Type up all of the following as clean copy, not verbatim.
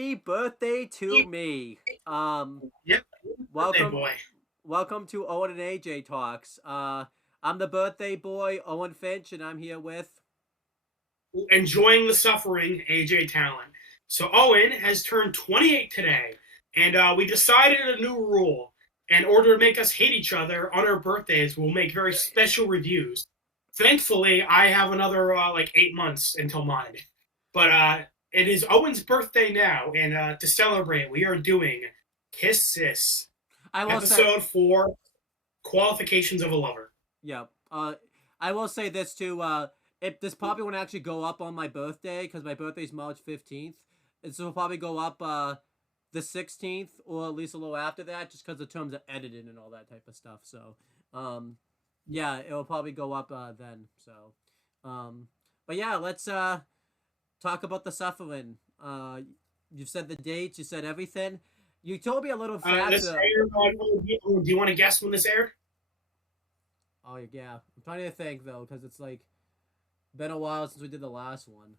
Happy birthday to me. Yep. Birthday Welcome boy. welcome to Owen and AJ Talks. I'm the birthday boy, Owen Finch, and I'm here with Enjoying the suffering, AJ Talent. So Owen has turned 28 today, and we decided a new rule. In order to make us hate each other on our birthdays, we'll make very special reviews. Thankfully, I have another 8 months until mine. But it is Owen's birthday now, and to celebrate, we are doing Kiss Siss, I will say episode 4, Qualifications of a Lover. yeah. I will say this too, this probably won't actually go up on my birthday because my birthday's March 15th. And so it'll probably go up the 16th or at least a little after that just because the terms are edited and all that type of stuff. So yeah, it'll probably go up then. So but yeah, let's talk about the suffering. You've said the dates, you said everything. You told me a little fact. This aired do you want to guess when this aired? Oh yeah, I'm trying to think though, because it's like been a while since we did the last one.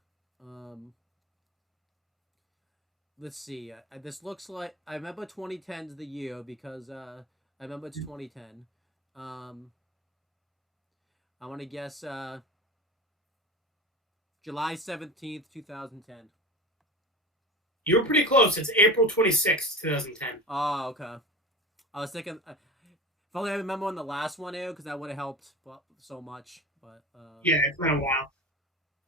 Let's see. This looks like I remember 2010 is the year because I remember it's 2010. I want to guess July 17th, 2010. You were pretty close. It's April 26th, 2010. Oh, okay. I was thinking, if only I remember when the last one aired, because that would have helped so much. But Yeah, it's been a while.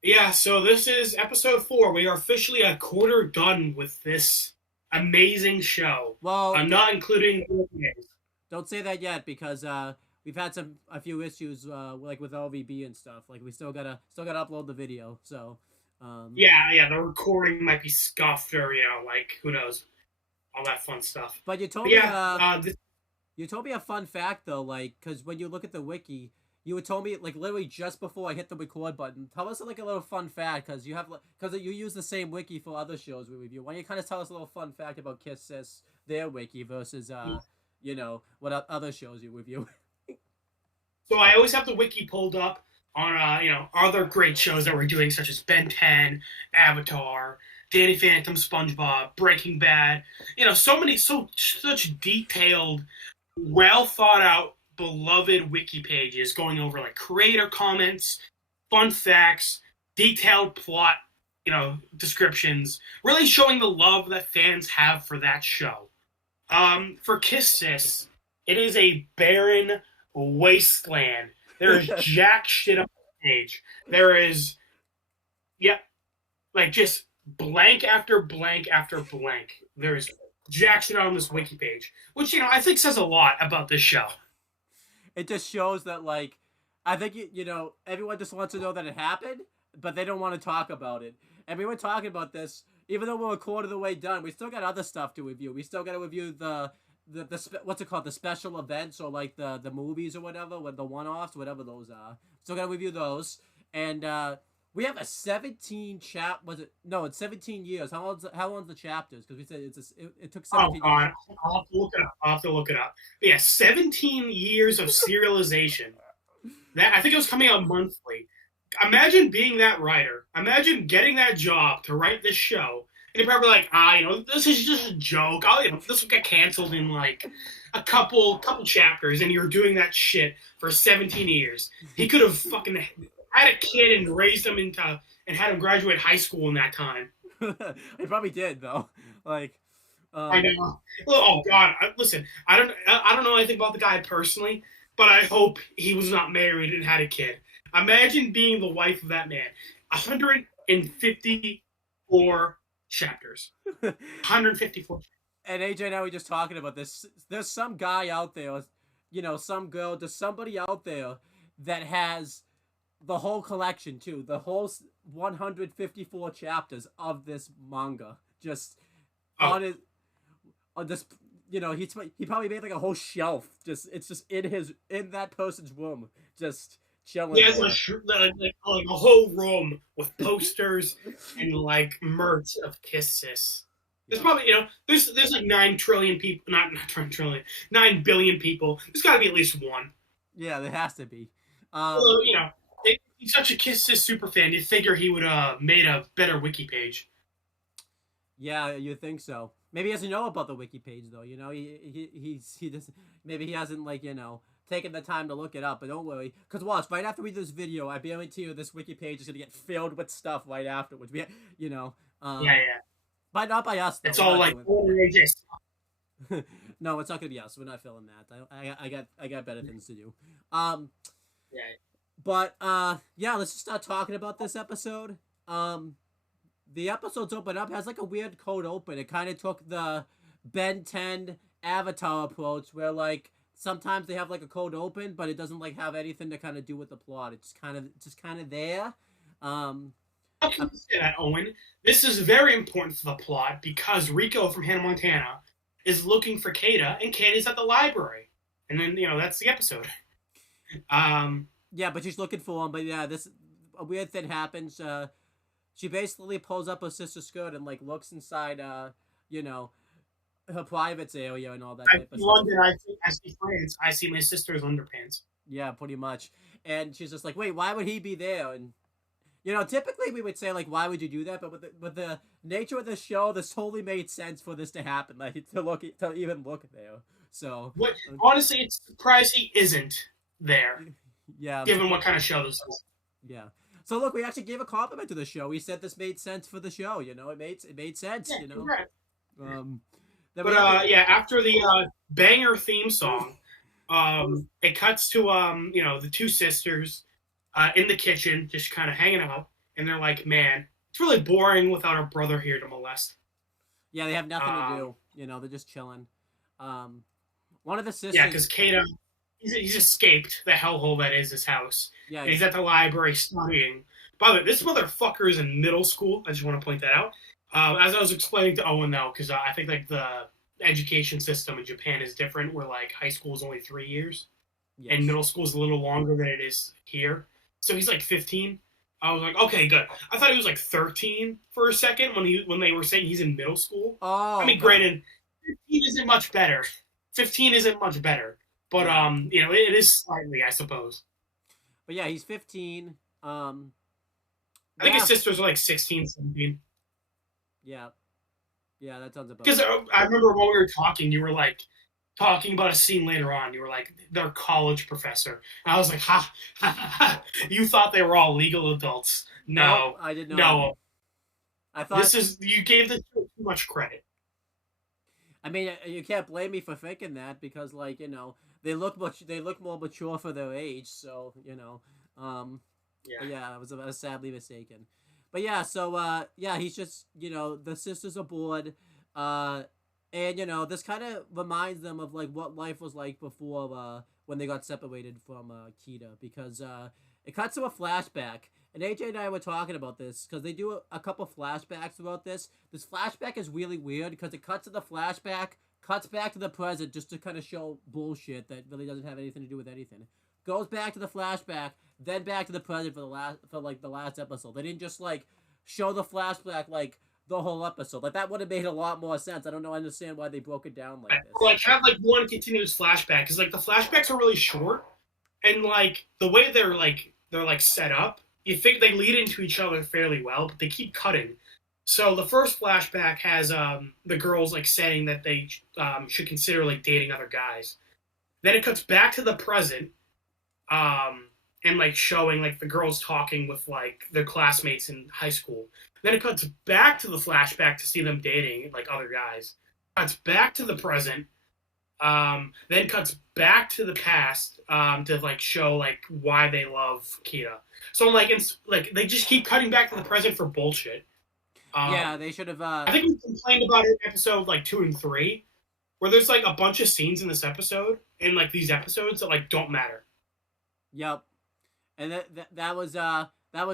Yeah, so this is episode 4. We are officially a quarter done with this amazing show. well, I'm not including don't say that yet because we've had a few issues like with LVB and stuff. Like we still gotta upload the video. So yeah, the recording might be scuffed or who knows, all that fun stuff. but you told But me yeah, you told me a fun fact though, like because when you look at the wiki, you had told me like literally just before I hit the record button. Tell us like a little fun fact because you use the same wiki for other shows we review. Why don't you kind of tell us a little fun fact about Kiss Sis, their wiki versus what other shows you review? so I always have the wiki pulled up on other great shows that we're doing, such as Ben 10, Avatar, Danny Phantom, SpongeBob, Breaking Bad. Such detailed, well thought out, beloved wiki pages going over like creator comments, fun facts, detailed plot, descriptions, really showing the love that fans have for that show. For Kiss Sis, it is a barren wasteland. There is jack shit on the page. There is, yep, just blank after blank after blank. There's jack shit on this wiki page, which I think says a lot about this show. It just shows that like I think everyone just wants to know that it happened, but they don't want to talk about it. And we were talking about this, even though we're a quarter of the way done, we still got other stuff to review. We still got to review the what's it called, the special events or like the movies or whatever, with the one-offs, whatever those are. Still got to review those. And we have a 17 it's 17 years. How long's the chapters? Because we said it took 17 Oh years. god, I'll have to look it up. But yeah, 17 years of serialization. That I think it was coming out monthly. Imagine being that writer. Imagine getting that job to write this show, and you're probably like, this is just a joke. This will get canceled in like a couple chapters, and you're doing that shit for 17 years. He could have fucking had a kid and raised him and had him graduate high school in that time. He probably did though. Like, I know. Oh God! Listen, I don't know anything about the guy personally, but I hope he was not married and had a kid. Imagine being the wife of that man. 154 chapters. 154. And AJ and I were just talking about this. There's some guy out there, some girl, there's somebody out there that has the whole collection too, the whole 154 chapters of this manga, just on his, on this. He probably made like a whole shelf. It's just in that person's room, just chilling. He has a whole room with posters and like merch of Kisses. There's probably there's like 9 trillion people, not 9 trillion, 9 billion people. There's got to be at least one. Yeah, there has to be. Well, he's such a Kisses super fan. You'd figure he would made a better wiki page. Yeah, you think so. Maybe he doesn't know about the wiki page though. You know, he doesn't. Maybe he hasn't like taken the time to look it up. But don't worry, because watch right after we do this video, I guarantee you this wiki page is gonna get filled with stuff right afterwards. You know, Yeah, yeah. but not by us though. It's We're all not like doing AJ. no, it's not gonna be us. We're not filling that. I got better things to do. Yeah. But yeah, let's just start talking about this episode. The episodes open up has like a weird code open. It kind of took the Ben 10 Avatar approach, where like sometimes they have like a code open, but it doesn't like have anything to kind of do with the plot. It's just kind of there. How can you say that, Owen? This is very important for the plot because Rico from Hannah Montana is looking for Kata, and Kata's at the library. And then, that's the episode. Yeah, but she's looking for him. But yeah, a weird thing happens. She basically pulls up her sister's skirt and like looks inside, her privates area and all that type of stuff. London, I see France. I see my sister's underpants. Yeah, pretty much. And she's just like, wait, why would he be there? And typically we would say like, why would you do that? But with the nature of the show, this totally made sense for this to happen, like to even look there. So honestly, it's surprised he isn't there. Yeah. Given what kind of show this is. Yeah. So look, we actually gave a compliment to the show. We said this made sense for the show. It made sense. Yeah, right. Yeah, after the banger theme song, it cuts to the two sisters in the kitchen, just kind of hanging out, and they're like, "Man, it's really boring without our brother here to molest." Yeah, they have nothing to do. They're just chilling. One of the sisters. Yeah, because Kata, he's escaped the hellhole that is his house. Yeah, and he's at the library studying. By the way, this motherfucker is in middle school. I just want to point that out. As I was explaining to Owen, though, because I think like the education system in Japan is different, where like high school is only 3 years, and middle school is a little longer than it is here. So he's like 15. I was like, okay, good. I thought he was like 13 for a second when they were saying he's in middle school. Oh, I mean, granted, 15 isn't much better. 15 isn't much better, but it is slightly, I suppose. But yeah, he's 15. I think his sisters are like 16, 17. Yeah. Yeah, that sounds about. Because I remember when we were talking, you were like talking about a scene later on. You were like, their college professor. And I was like, ha, ha, ha, ha. You thought they were all legal adults. No, I didn't know. No. I thought you gave this show too much credit. I mean, you can't blame me for thinking that because, like, they look more mature for their age. So, yeah, I was sadly mistaken. But yeah, so he's just the sisters are bored, and this kind of reminds them of like what life was like before when they got separated from Kita, because it cuts to a flashback. And AJ and I were talking about this because they do a couple flashbacks throughout this. This flashback is really weird because it cuts to the flashback, cuts back to the present just to kind of show bullshit that really doesn't have anything to do with anything. Goes back to the flashback, then back to the present for the last episode. They didn't just like show the flashback like the whole episode. Like that would have made a lot more sense. I don't understand why they broke it down like this. Like have like one continuous flashback because like the flashbacks are really short, and like the way they're set up. You think they lead into each other fairly well, but they keep cutting. So the first flashback has the girls like saying that they should consider like dating other guys. Then it cuts back to the present, and like showing like the girls talking with like their classmates in high school. Then it cuts back to the flashback to see them dating like other guys. Cuts back to the present, then cuts back to the past to like show like why they love Kita. So like it's like they just keep cutting back to the present for bullshit. Yeah, they should have. I think we complained about it in episode like 2 and 3, where there's like a bunch of scenes in this episode in like these episodes that like don't matter. Yep, and that was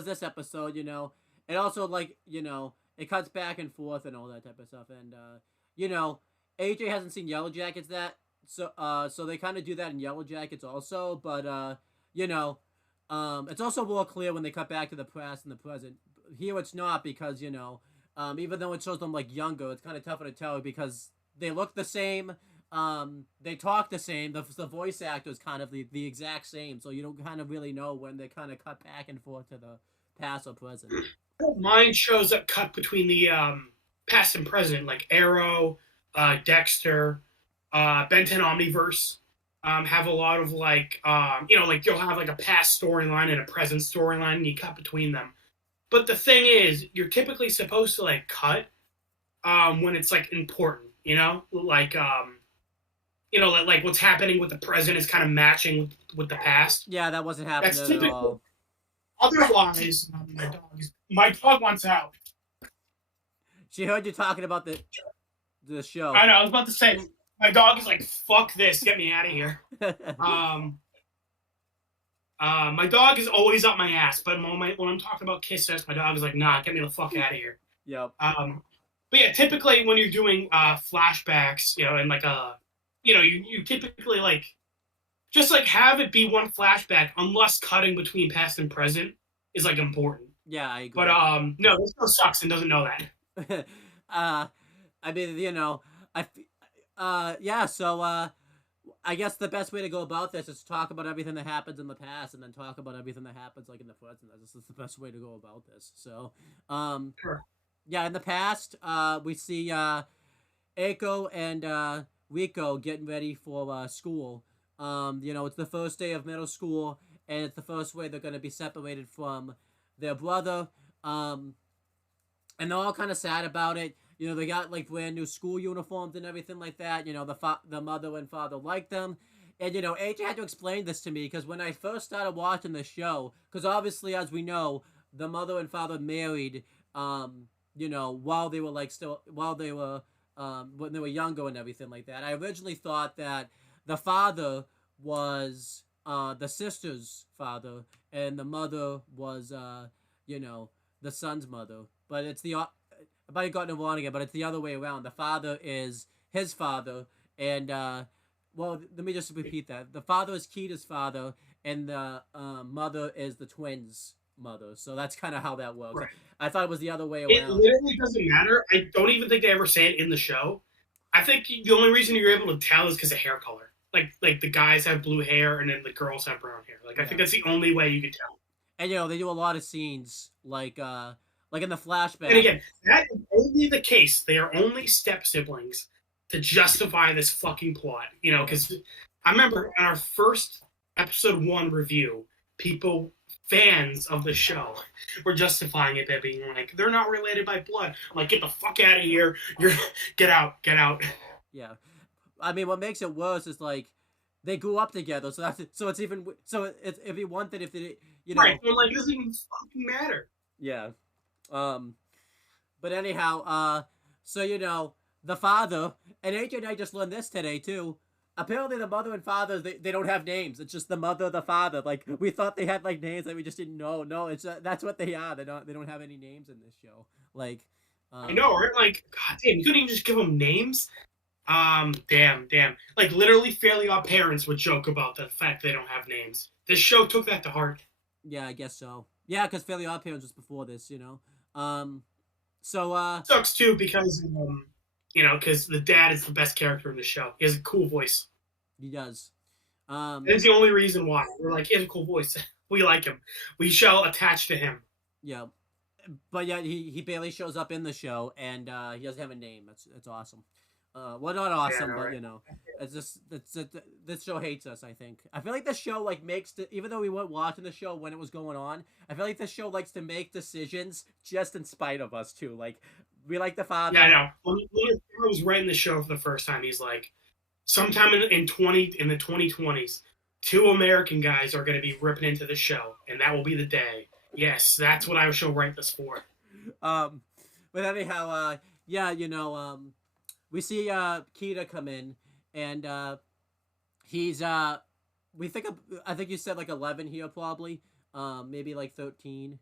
this episode. It also like it cuts back and forth and all that type of stuff, and AJ hasn't seen Yellow Jackets so they kind of do that in Yellow Jackets also, but it's also more clear when they cut back to the past and the present. Here it's not because even though it shows them like younger, it's kind of tougher to tell because they look the same, they talk the same. The voice actor is kind of the exact same, so you don't kind of really know when they kind of cut back and forth to the past or present. I don't mind shows that cut between the past and present, like Arrow, Dexter, Ben 10 Omniverse, have a lot of like, like you'll have like a past storyline and a present storyline, and you cut between them. But the thing is, you're typically supposed to like cut when it's like important, like what's happening with the present is kind of matching with the past. Yeah, that wasn't happening That's at typical. all. Otherwise, my dog wants out. She heard you talking about the show. I know. I was about to say, my dog is like, "Fuck this, get me out of here." My dog is always up my ass, but when I'm talking about Kisses, my dog is like, "Nah, get me the fuck out of here." Yep. But yeah, typically when you're doing flashbacks, and like you typically like just like have it be one flashback, unless cutting between past and present is like important. Yeah, I agree. But no, this show sucks and doesn't know that. I mean, yeah. So I guess the best way to go about this is to talk about everything that happens in the past, and then talk about everything that happens like in the present. This is the best way to go about this. So, Sure. yeah, in the past, we see Eiko and Rico getting ready for school. It's the first day of middle school, and it's the first way they're going to be separated from their brother. And they're all kind of sad about it. They got like brand new school uniforms and everything like that. The mother and father like them. And, AJ had to explain this to me because when I first started watching the show, because obviously, as we know, the mother and father married, while they were when they were younger and everything like that. I originally thought that the father was the sister's father and the mother was, the son's mother. But it's I might have gotten it wrong again, but it's the other way around. The father is his father, and let me just repeat that. The father is Kita's father, and the mother is the twins' mother. So that's kind of how that works. Right. I thought it was the other way around. It literally doesn't matter. I don't even think they ever say it in the show. I think the only reason you're able to tell is because of hair color. Like the guys have blue hair, and then the girls have brown hair. I think that's the only way you can tell. And they do a lot of scenes like in the flashback. And again, that is only the case. They are only step siblings to justify this fucking plot. Because I remember in our first episode 1 review, fans of the show were justifying it by being like, they're not related by blood. I'm like, get the fuck out of here. Get out. Yeah. I mean, what makes it worse is like they grew up together, so it'd be one thing if they, right. So like, it doesn't even fucking matter. Yeah. But anyhow, so the father, and AJ and I just learned this today too. Apparently, the mother and father they don't have names. It's just the mother, the father. Like we thought they had like names that we just didn't know. No, it's that's what they are. They don't have any names in this show. Like, I know, right? Like, god damn, you couldn't even just give them names. Damn. Like literally, Fairly Odd Parents would joke about the fact they don't have names. This show took that to heart. Yeah, I guess so. Yeah, because Fairly Odd Parents was before this, sucks too because because the dad is the best character in the show. He has a cool voice. He does. That's the only reason why we're like, he has a cool voice. We like him. We shall attach to him. Yeah, but yeah, he barely shows up in the show, and he doesn't have a name. That's awesome. Well, not awesome, but right. It's just this show hates us. I think. I feel like this show like even though we weren't watching the show when it was going on, I feel like this show likes to make decisions just in spite of us too. Like we like the father. Yeah, I know. When I was writing the show for the first time, he's like, sometime in the 2020s, 2 American guys are going to be ripping into the show, and that will be the day. Yes, that's what I shall write this for. But anyhow, yeah, we see Kita come in, and he's I think you said like 11 here probably, maybe like 13,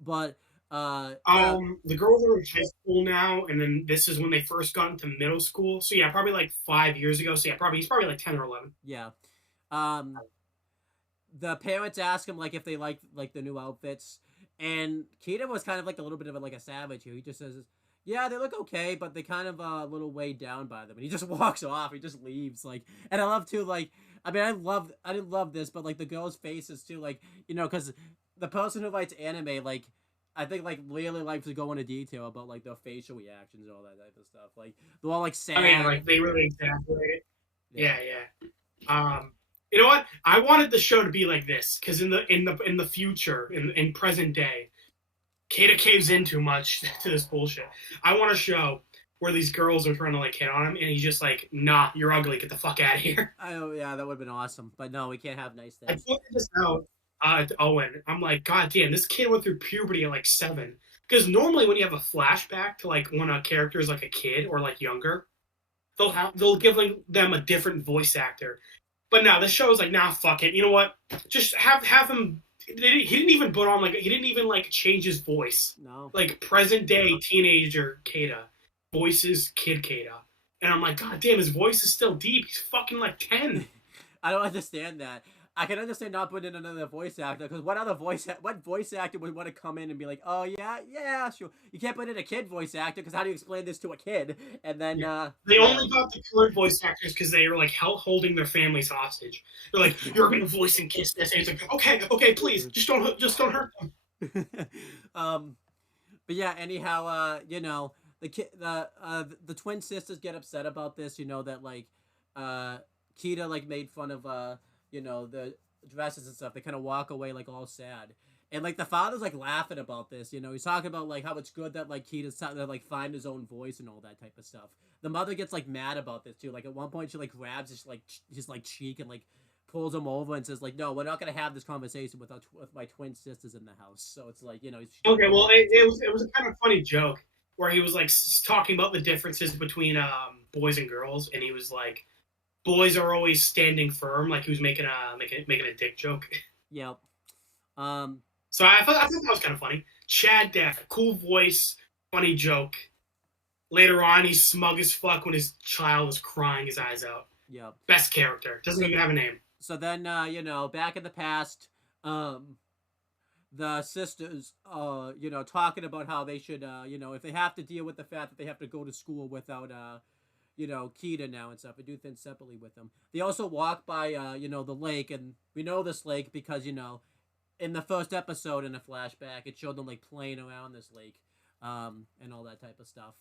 but the girls are in high school now, and then this is when they first got into middle school. So yeah, probably like 5 years ago. So yeah, he's probably like 10 or 11. Yeah. The parents ask him like if they like the new outfits, and Kita was kind of like a little bit of a savage here. He just says, yeah, they look okay, but they kind of a little weighed down by them, and he just walks off. He just leaves. And I love too, I didn't love this, but like the girls' faces too, because the person who writes anime, I think like really likes to go into detail about like their facial reactions and all that type of stuff. Like they're all like sad. I mean, like they really exaggerate it. Yeah. Yeah. You know what? I wanted the show to be like this because in the future, in present day, Kata caves in too much to this bullshit. I want a show where these girls are trying to like hit on him, and he's just like, "Nah, you're ugly. Get the fuck out of here." Oh yeah, that would have been awesome. But no, we can't have nice I things. pointed this out to Owen. I'm like, God damn, this kid went through puberty at like 7. Because normally when you have a flashback to like when a character is like a kid or like younger, they'll give them a different voice actor. But now this show is like, nah, fuck it. You know what? Just have him. He didn't even put on like he didn't even like change his voice. No. Like present day teenager Kata voices kid Kata, and I'm like, God damn, his voice is still deep. He's fucking like 10. I don't understand that. I can understand not putting in another voice actor because what voice actor would want to come in and be like, oh yeah, sure. You can't put in a kid voice actor because how do you explain this to a kid? And then they only got the current voice actors because they were like holding their families hostage. They're like, you're gonna voice and kiss this, and he's like, okay, please, just don't hurt them. But yeah, anyhow, the twin sisters get upset about this. You know that like, Kita like made fun of the dresses and stuff. They kind of walk away like all sad, and like the father's like laughing about this. You know, he's talking about like how it's good that like Kita's to like find his own voice and all that type of stuff. The mother gets like mad about this too. Like at one point she like grabs his cheek and like pulls him over and says like, no, we're not gonna have this conversation with my twin sisters in the house. So it's like Okay, well it was a kind of funny joke where he was like talking about the differences between boys and girls, and he was like, boys are always standing firm, like he was making a dick joke. Yep. So I thought that was kind of funny. Chad Daff, cool voice, funny joke. Later on, he's smug as fuck when his child is crying his eyes out. Yep. Best character. Doesn't even have a name. So then, back in the past, the sisters, talking about how they should, if they have to deal with the fact that they have to go to school without, Kita now and stuff, and do things separately with them. They also walk by, the lake, and we know this lake because, in the first episode in a flashback, it showed them, like, playing around this lake, and all that type of stuff.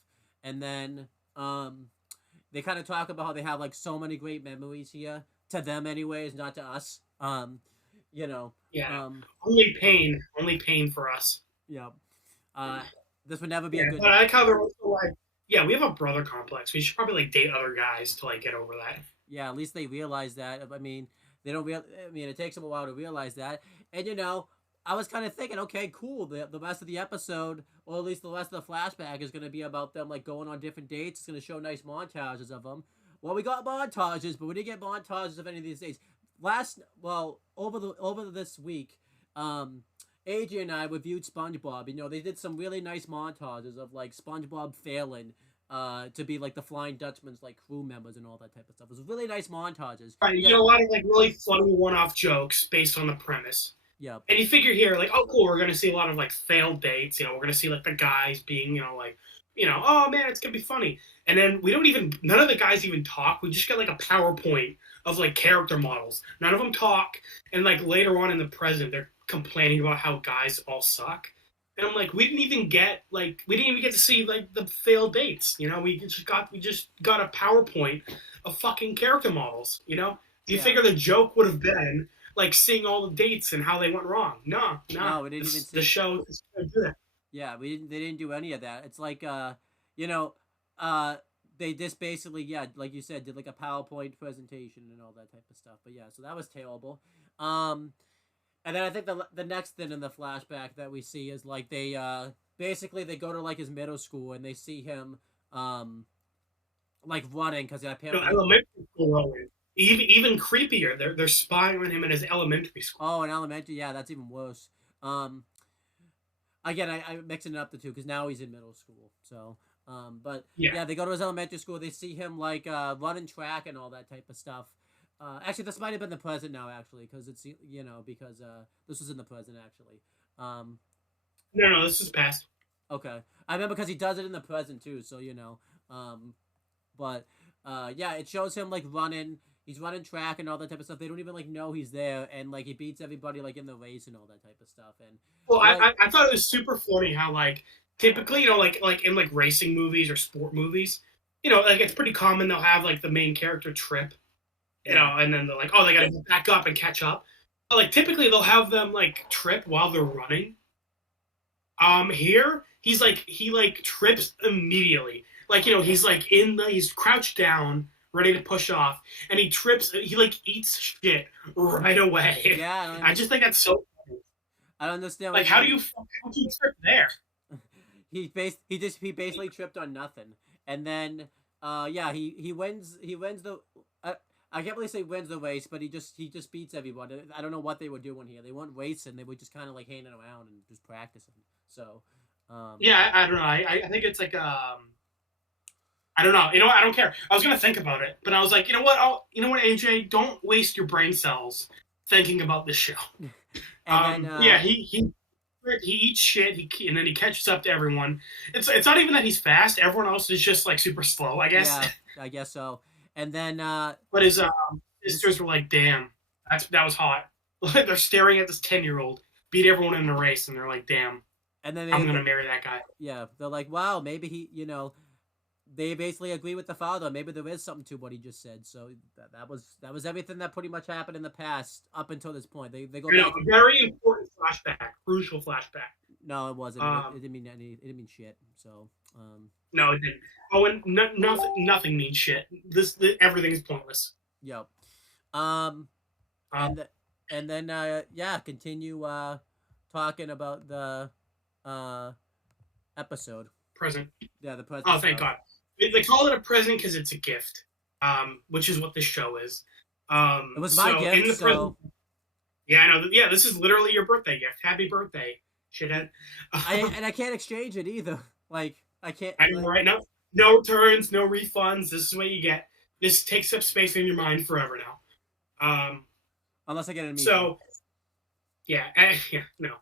And then, they kind of talk about how they have, like, so many great memories here, to them anyways, not to us. Yeah. Only pain for us. Yeah. This would never be a good. But I like how they're also like, yeah, we have a brother complex. We should probably like date other guys to like get over that. Yeah, at least they realize that. I mean, they don't real. I mean, it takes them a while to realize that. And I was kind of thinking, okay, cool. The rest of the episode, or at least the rest of the flashback, is going to be about them like going on different dates. It's going to show nice montages of them. Well, we got montages, but we didn't get montages of any of these dates. Over this week, AJ and I reviewed SpongeBob. They did some really nice montages of like SpongeBob failing to be like the Flying Dutchman's like crew members and all that type of stuff. It was really nice montages. Right, you get a lot of like really funny one-off jokes based on the premise. Yeah. And you figure here, like, oh cool, we're gonna see a lot of like failed dates. We're gonna see like the guys being, oh man, it's gonna be funny. And then none of the guys even talk. We just get like a PowerPoint of like character models. None of them talk. And like later on in the present, they're complaining about how guys all suck. And I'm like, we didn't even get to see like the failed dates. We just got a PowerPoint of fucking character models. Do you figure the joke would have been like seeing all the dates and how they went wrong? No, we didn't even see the show is gonna do that. Yeah, they didn't do any of that. It's like they just basically, like you said, did like a PowerPoint presentation and all that type of stuff. But yeah, so that was terrible. And then I think the next thing in the flashback that we see is like they basically they go to like his middle school and they see him like running because apparently elementary school running. Even creepier. They're spying on him in his elementary school. Oh, in elementary, yeah, that's even worse. Again, I'm mixing it up the two because now he's in middle school. So, but yeah, they go to his elementary school. They see him like running track and all that type of stuff. Actually, this might have been the present now, actually, because it's because this was in the present actually. No, this is past. Okay, I remember because he does it in the present too. So but yeah, it shows him like running. he's running track and all that type of stuff. They don't even like know he's there, and like he beats everybody like in the race and all that type of stuff. And Well, like, I thought it was super funny how like typically like in like racing movies or sport movies, like it's pretty common they'll have like the main character trip, and then they're like, oh, they gotta go back up and catch up. But, like typically they'll have them like trip while they're running. Here he like trips immediately. Like he's like he's crouched down, ready to push off, and he trips. He like eats shit right away. yeah, I just think that's so. I don't understand. Like, how do you trip there? He basically tripped on nothing, and then yeah, he wins the. I can't really say wins the race, but he just beats everyone. I don't know what they were doing here. They weren't racing. They were just kind of like hanging around and just practicing. So, yeah, I don't know. I think it's like I don't know. I don't care. I was gonna think about it, but I was like, you know what, AJ, don't waste your brain cells thinking about this show. and then, yeah, he eats shit. And then he catches up to everyone. It's not even that he's fast. Everyone else is just like super slow, I guess. Yeah, I guess so. And then, but his sisters were like, "Damn, that was hot." They're staring at this 10-year-old beat everyone in the race, and they're like, "Damn." And then I'm gonna marry that guy. Yeah, they're like, wow, maybe he, they basically agree with the father. Maybe there is something to what he just said. So that was everything that pretty much happened in the past up until this point. They go back. A very important flashback, crucial flashback. No, it wasn't. It didn't mean any. It didn't mean shit. So. No, it didn't. Owen, nothing means shit. Everything is pointless. Yep. And then yeah, continue talking about the episode. Present. Yeah, the present. Oh, thank God. They call it a present because it's a gift, which is what this show is. It was my gift, in the present. Yeah, I know. Yeah, this is literally your birthday gift. Happy birthday, shithead. And I can't exchange it either. Like, I can't. I know, right now. No returns, no refunds. This is what you get. This takes up space in your mind forever now. Unless I get it. So, yeah, no.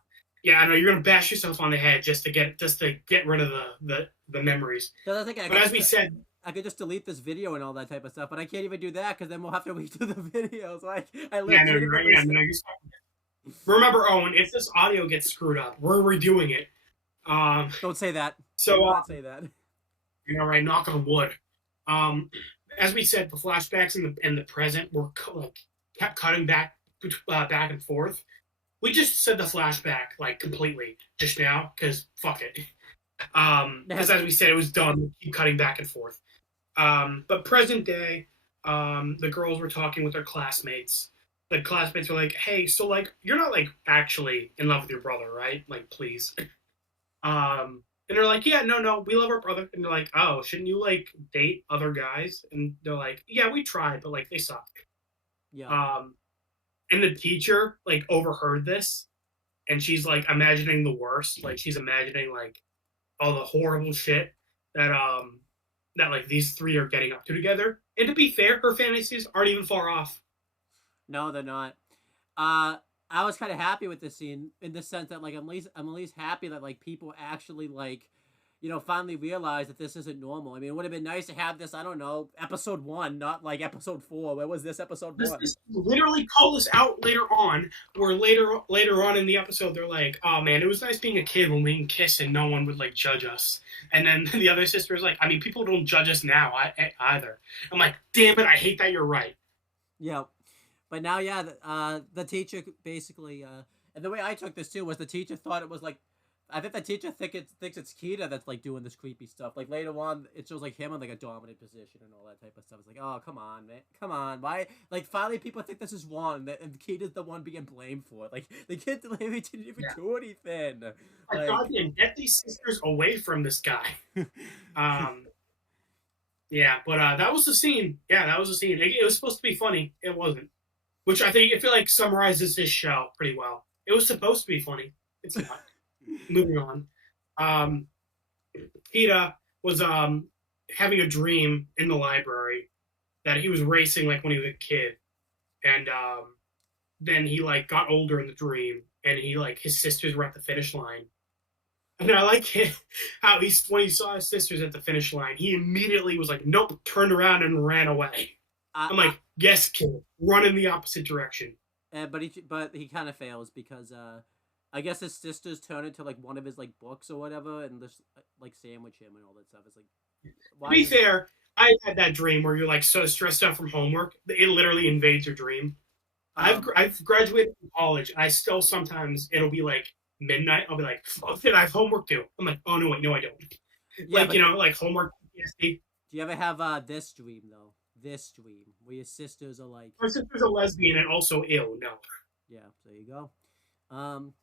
Yeah, I know you're gonna bash yourself on the head just to get rid of the memories. But as we said, I could just delete this video and all that type of stuff, but I can't even do that because then we'll have to redo the videos. Like, remember, Owen, if this audio gets screwed up, we're redoing it. Don't say that. So don't say that. Right? Knock on wood. As we said, the flashbacks in the present were kept cutting back and forth. We just said the flashback like completely just now because fuck it. Because as we said, it was done. We keep cutting back and forth. But present day, the girls were talking with their classmates. The classmates were like, "Hey, so like you're not like actually in love with your brother, right? Like, please." And they're like, "Yeah, no, we love our brother." And they're like, "Oh, shouldn't you like date other guys?" And they're like, "Yeah, we tried, but like they suck." Yeah. And the teacher like overheard this, and she's like imagining the worst. Like she's imagining like all the horrible shit that like these three are getting up to together. And to be fair, her fantasies aren't even far off. No, they're not. I was kind of happy with this scene in the sense that like I'm at least happy that like people actually like, finally realize that this isn't normal. I mean, it would have been nice to have this, I don't know, episode 1, not like episode 4. Where was this episode 1? This literally call this out later on, where later on in the episode they're like, "Oh man, it was nice being a kid when we can kiss and no one would like judge us." And then the other sister's like, "I mean, people don't judge us now either." I'm like, damn it, I hate that you're right. Yeah. But now, yeah, the teacher basically, and the way I took this too was the teacher thought it was like, I think the teacher thinks it's Kita that's like doing this creepy stuff. Like later on, it shows like him in like a dominant position and all that type of stuff. It's like, oh, come on, man, come on, why? Like finally, people think this is wrong, and Kita's the one being blamed for it. Like the kid didn't even do anything. Like, goddamn, get these sisters away from this guy. Yeah, but that was the scene. Yeah, that was the scene. It was supposed to be funny. It wasn't. Which I feel like summarizes this show pretty well. It was supposed to be funny. It's not. Moving on. Kita was having a dream in the library that he was racing like when he was a kid. And then he like got older in the dream and he like his sisters were at the finish line. And I like how when he saw his sisters at the finish line, he immediately was like, nope, turned around and ran away. I'm like, yes, kid, run in the opposite direction. But he kind of fails because I guess his sisters turn into like one of his like books or whatever, and just like sandwich him and all that stuff. It's like, To why be is it? fair, I had that dream where you're like so stressed out from homework, it literally invades your dream. Um, I've graduated from college, and I still sometimes it'll be like midnight. I'll be like, "Oh shit, I have homework due." I'm like, "Oh no, wait, no, I don't." yeah, Like but like homework. PTSD. do you ever have this dream though? This dream where your sisters are like, My sister's a lesbian and also ill. No. yeah, there you go. Um,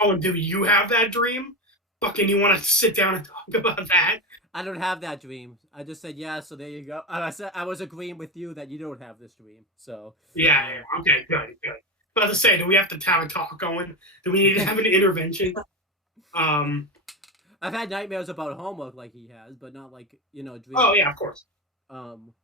Oh, and do you have that dream? Fucking, you want to sit down and talk about that? I don't have that dream. I just said yeah, so there you go. I said I was agreeing with you that you don't have this dream. So, Yeah, yeah. Okay, good, good. About to say, do we have to have a talk going? Do we need to have an intervention? Um. I've had nightmares about homework like he has, but not like dream. Oh yeah, of course. Um,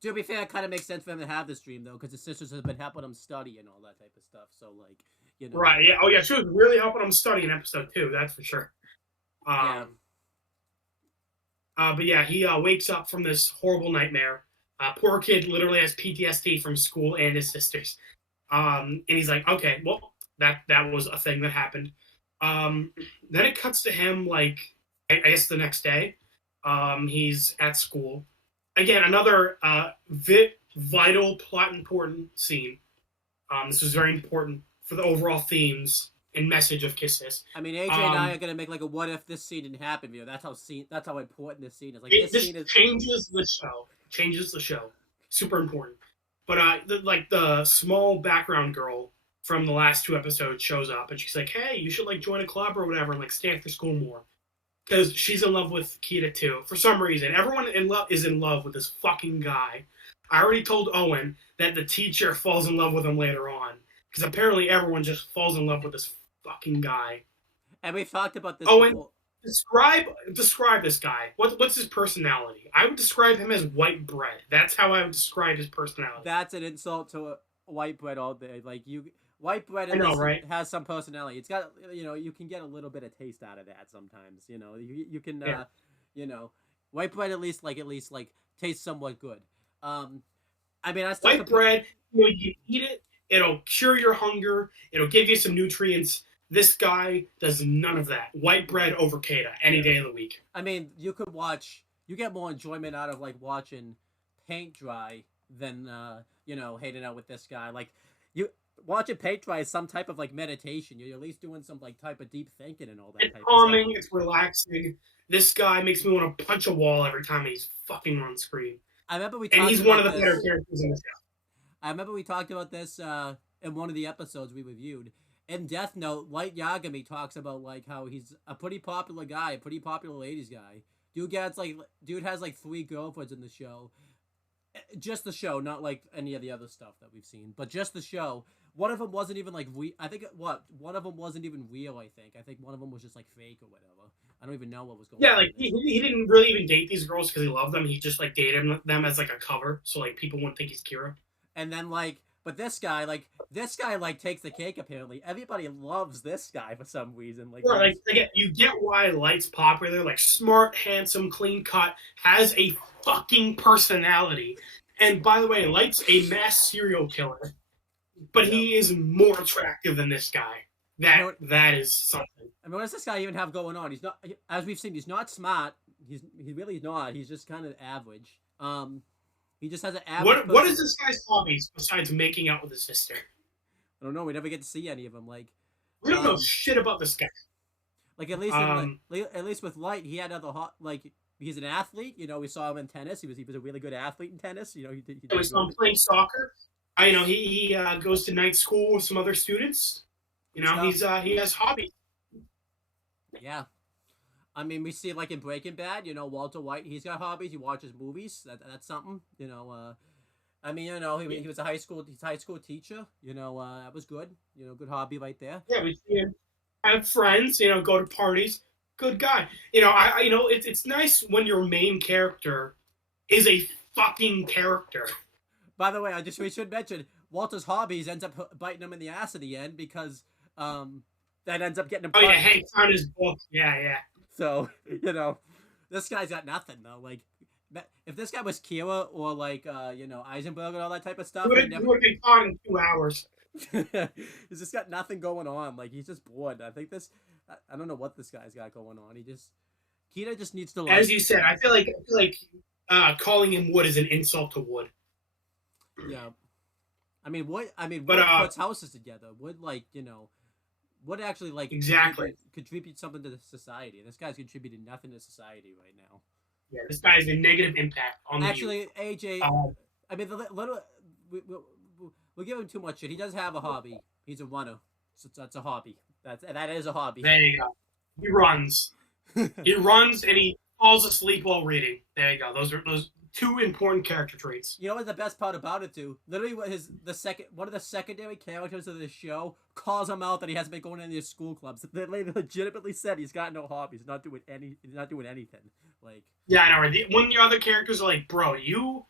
to be fair, it kind of makes sense for him to have this dream though, because his sisters have been helping him study and all that type of stuff. So like, Right. Yeah. Oh yeah. She was really helping him study in episode 2. That's for sure. Yeah. But yeah, he wakes up from this horrible nightmare. Poor kid literally has PTSD from school and his sisters. And he's like, okay, well, that was a thing that happened. Then it cuts to him like I guess the next day. He's at school. Again, another vital plot important scene. This was very important for the overall themes and message of Kisses. I mean, AJ and I are gonna make like a what if this scene didn't happen video. That's how important this scene is. Like this scene is changes the show. Changes the show. Super important. But the small background girl from the last 2 episodes shows up and she's like, "Hey, you should like join a club or whatever and like stay after school more." Because she's in love with Kita too. For some reason, everyone is in love with this fucking guy. I already told Owen that the teacher falls in love with him later on. Because apparently everyone just falls in love with this fucking guy. and we've talked about this Owen, before. describe this guy. What's his personality? I would describe him as white bread. That's how I would describe his personality. That's an insult to white bread all day. Like white bread I know, right? has some personality. It's got you can get a little bit of taste out of that sometimes. You can white bread at least tastes somewhat good. I mean, white bread. You eat it, it'll cure your hunger. It'll give you some nutrients. This guy does none of that. White bread over Kata any day of the week. I mean, you get more enjoyment out of like watching paint dry than hating out with this guy. Like you watching paint dry is some type of like meditation. You're at least doing some like type of deep thinking and all that. It's calming. It's relaxing. This guy makes me want to punch a wall every time he's fucking on screen. I remember and he's one of the better characters in the show. I remember we talked about this in one of the episodes we reviewed. In Death Note, Light Yagami talks about like how he's a pretty popular guy, a pretty popular ladies guy. Dude has like 3 girlfriends in the show. Just the show, not like any of the other stuff that we've seen, but just the show. One of them wasn't even like one of them wasn't even real. I think one of them was just like fake or whatever. I don't even know what was going on. Yeah, like he didn't really even date these girls because he loved them. He just like dated them as like a cover, so like people wouldn't think he's Kira. And then but this guy takes the cake. Apparently, everybody loves this guy for some reason. You get why Light's popular. Like smart, handsome, clean cut, has a fucking personality. And by the way, Light's a mass serial killer, but he is more attractive than this guy. That is something. I mean, what does this guy even have going on? He's not, as we've seen, he's not smart. He really not. He's just kind of average. He just has an average. What is this guy's hobbies besides making out with his sister? I don't know. We never get to see any of them. Like we don't know shit about this guy. Like at least with Light, he had other he's an athlete. We saw him in tennis. He was a really good athlete in tennis. He was playing soccer. He goes to night school with some other students. He has hobbies. Yeah. I mean, we see like in Breaking Bad, Walter White, he's got hobbies. He watches movies. That's something. I mean, he was a high school teacher. That was good. Good hobby right there. Yeah, we see him have friends. Go to parties. Good guy. It's nice when your main character is a fucking character. By the way, we should mention Walter's hobbies ends up biting him in the ass at the end because that ends up getting him. Oh yeah, Hank found his book. Yeah. So this guy's got nothing though. Like If this guy was Kira or like Eisenberg and all that type of stuff, He he would have been caught in 2 hours. he's just got nothing going on. Like he's just bored. I think this. I don't know what this guy's got going on. Kita just needs to like. As you said, I feel like calling him Wood is an insult to Wood. Yeah, I mean, Wood But, puts houses together. Wood Wood actually like Exactly. contribute something to the society. This guy's contributing nothing to society right now. Yeah, this guy has a negative impact on the Actually, youth. AJ, I mean, the little we're giving him too much shit. He does have a hobby. He's a runner, so that's a hobby. That is a hobby. There you go. He runs. He runs and he falls asleep while reading. There you go. Those are two important character traits. You know what's the best part about it too? Literally, one of the secondary characters of this show calls him out that he hasn't been going to any school clubs. They legitimately said he's got no hobbies. He's not doing anything. Like, yeah, I know. Right? One of the other characters are like, bro, you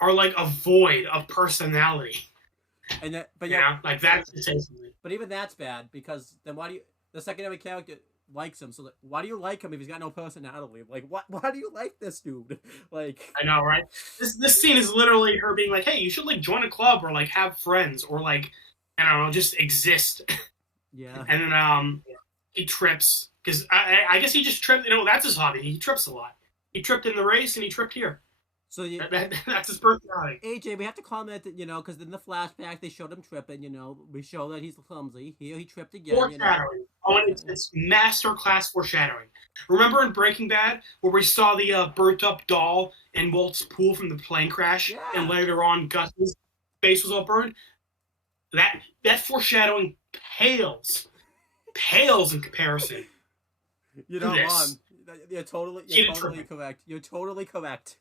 are like a void of personality. And that, but yeah, like that's essentially. But even that's bad because then why do you? The secondary character likes him, so like, why do you like him if he's got no personality? Like, why do you like this dude? Like, I know, right? This scene is literally her being like, hey, you should like join a club or like have friends or like, I don't know, just exist. Yeah. And then he trips because I guess he just tripped. You know, that's his hobby. He trips a lot. He tripped in the race and he tripped here. So that's his personality. AJ, we have to comment that because in the flashback they showed him tripping. We show that he's clumsy. Here he tripped again. Foreshadowing. Oh, it's masterclass foreshadowing. Remember in Breaking Bad where we saw the burnt up doll in Walt's pool from the plane crash, and later on Gus's face was all burned. That foreshadowing pales in comparison. You're not wrong. You're totally correct. You're totally correct.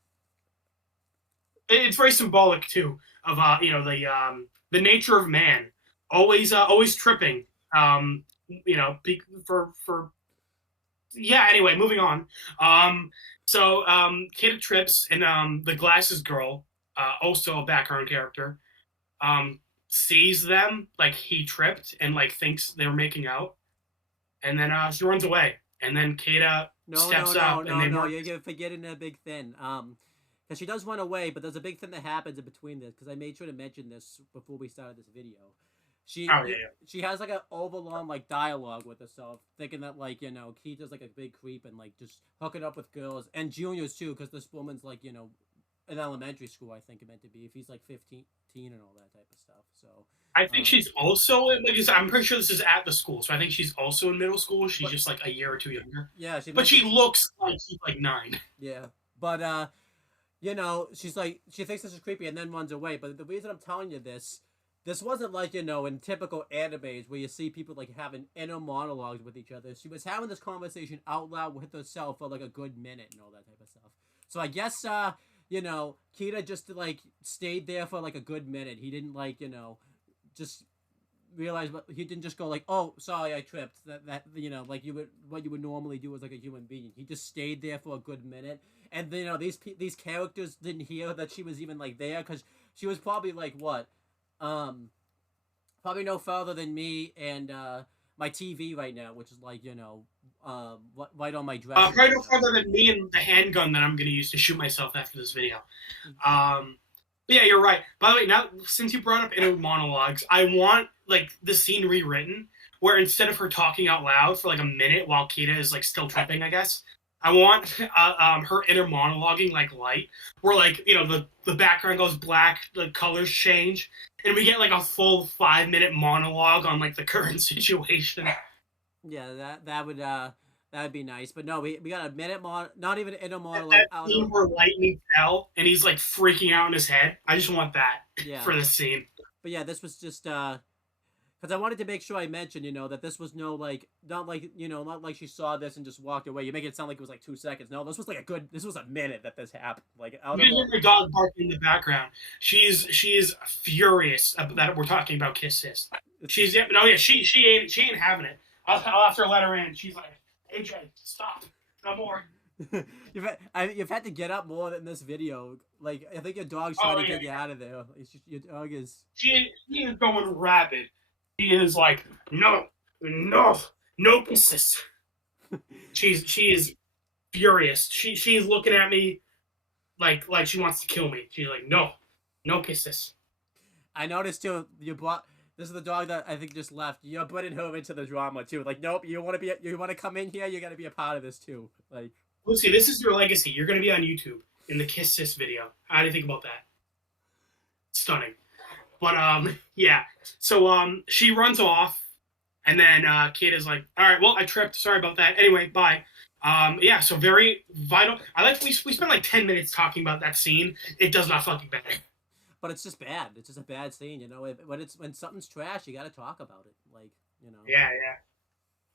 It's very symbolic too of the nature of man, always tripping. Anyway, moving on. Kid trips and the glasses girl, also a background character, sees them like he tripped and like thinks they were making out, and then she runs away, and then Kata steps up. You're forgetting a big thing. Because she does run away, but there's a big thing that happens in between this, because I made sure to mention this before we started this video. She has like an overlong like dialogue with herself, thinking that like Keita's like a big creep and like just hooking up with girls and juniors too, because this woman's like in elementary school, I think it meant to be, if he's like 15 and all that type of stuff. So I think she's also I'm pretty sure this is at the school, so I think she's also in middle school. She's just like a year or two younger. Yeah, she looks like she's like 9. Yeah, but she's like, she thinks this is creepy and then runs away. But the reason I'm telling you this wasn't like, in typical animes where you see people like having inner monologues with each other. She was having this conversation out loud with herself for like a good minute and all that type of stuff. So I guess, Kita just like stayed there for like a good minute. He didn't like, just realize, but he didn't just go like, oh, sorry, I tripped. That like what you would normally do as like a human being. He just stayed there for a good minute. And these characters didn't hear that she was even like there, because she was probably like what, probably no further than me and my TV right now, which is like right on my dresser. Probably no further than me and the handgun that I'm gonna use to shoot myself after this video. But yeah, you're right. By the way, now since you brought up inner monologues, I want like the scene rewritten where instead of her talking out loud for like a minute while Kita is like still tripping, I guess. I want her inner monologuing like light, where like the background goes black, the colors change, and we get like a full 5-minute monologue on like the current situation. Yeah, that would be nice, but no, we got a minute not even inner monologue. That scene where lightning fell and he's like freaking out in his head. I just want that for the scene. But yeah, this was just because I wanted to make sure I mentioned, that this was not like she saw this and just walked away. You make it sound like it was like 2 seconds. No, this was like this was a minute that this happened. Like, out you hear the dog barking in the background. She's furious that we're talking about Kiss Siss. She ain't having it. I'll have to let her in. She's like, AJ, stop, no more. You've had to get up more in this video. Like, I think your dog's trying to get you out of there. It's just, your dog is. She is going rabid. She is like, no kisses. She is furious. She is looking at me like she wants to kill me. She's like, no, no kisses. I noticed too. You brought this is the dog that I think just left. You're putting her into the drama too. Like, nope, you want to come in here. You got to be a part of this too. Like, Lucy, this is your legacy. You're gonna be on YouTube in the Kiss Sis video. How do you think about that? Stunning. But yeah. So she runs off, and then Kid is like, all right, well, I tripped. Sorry about that. Anyway, bye. Yeah. So very vital. We spent like 10 minutes talking about that scene. It does not fucking matter. but it's just bad. It's just a bad scene, you know. When something's trash, you got to talk about it. Like, you know. Yeah, yeah.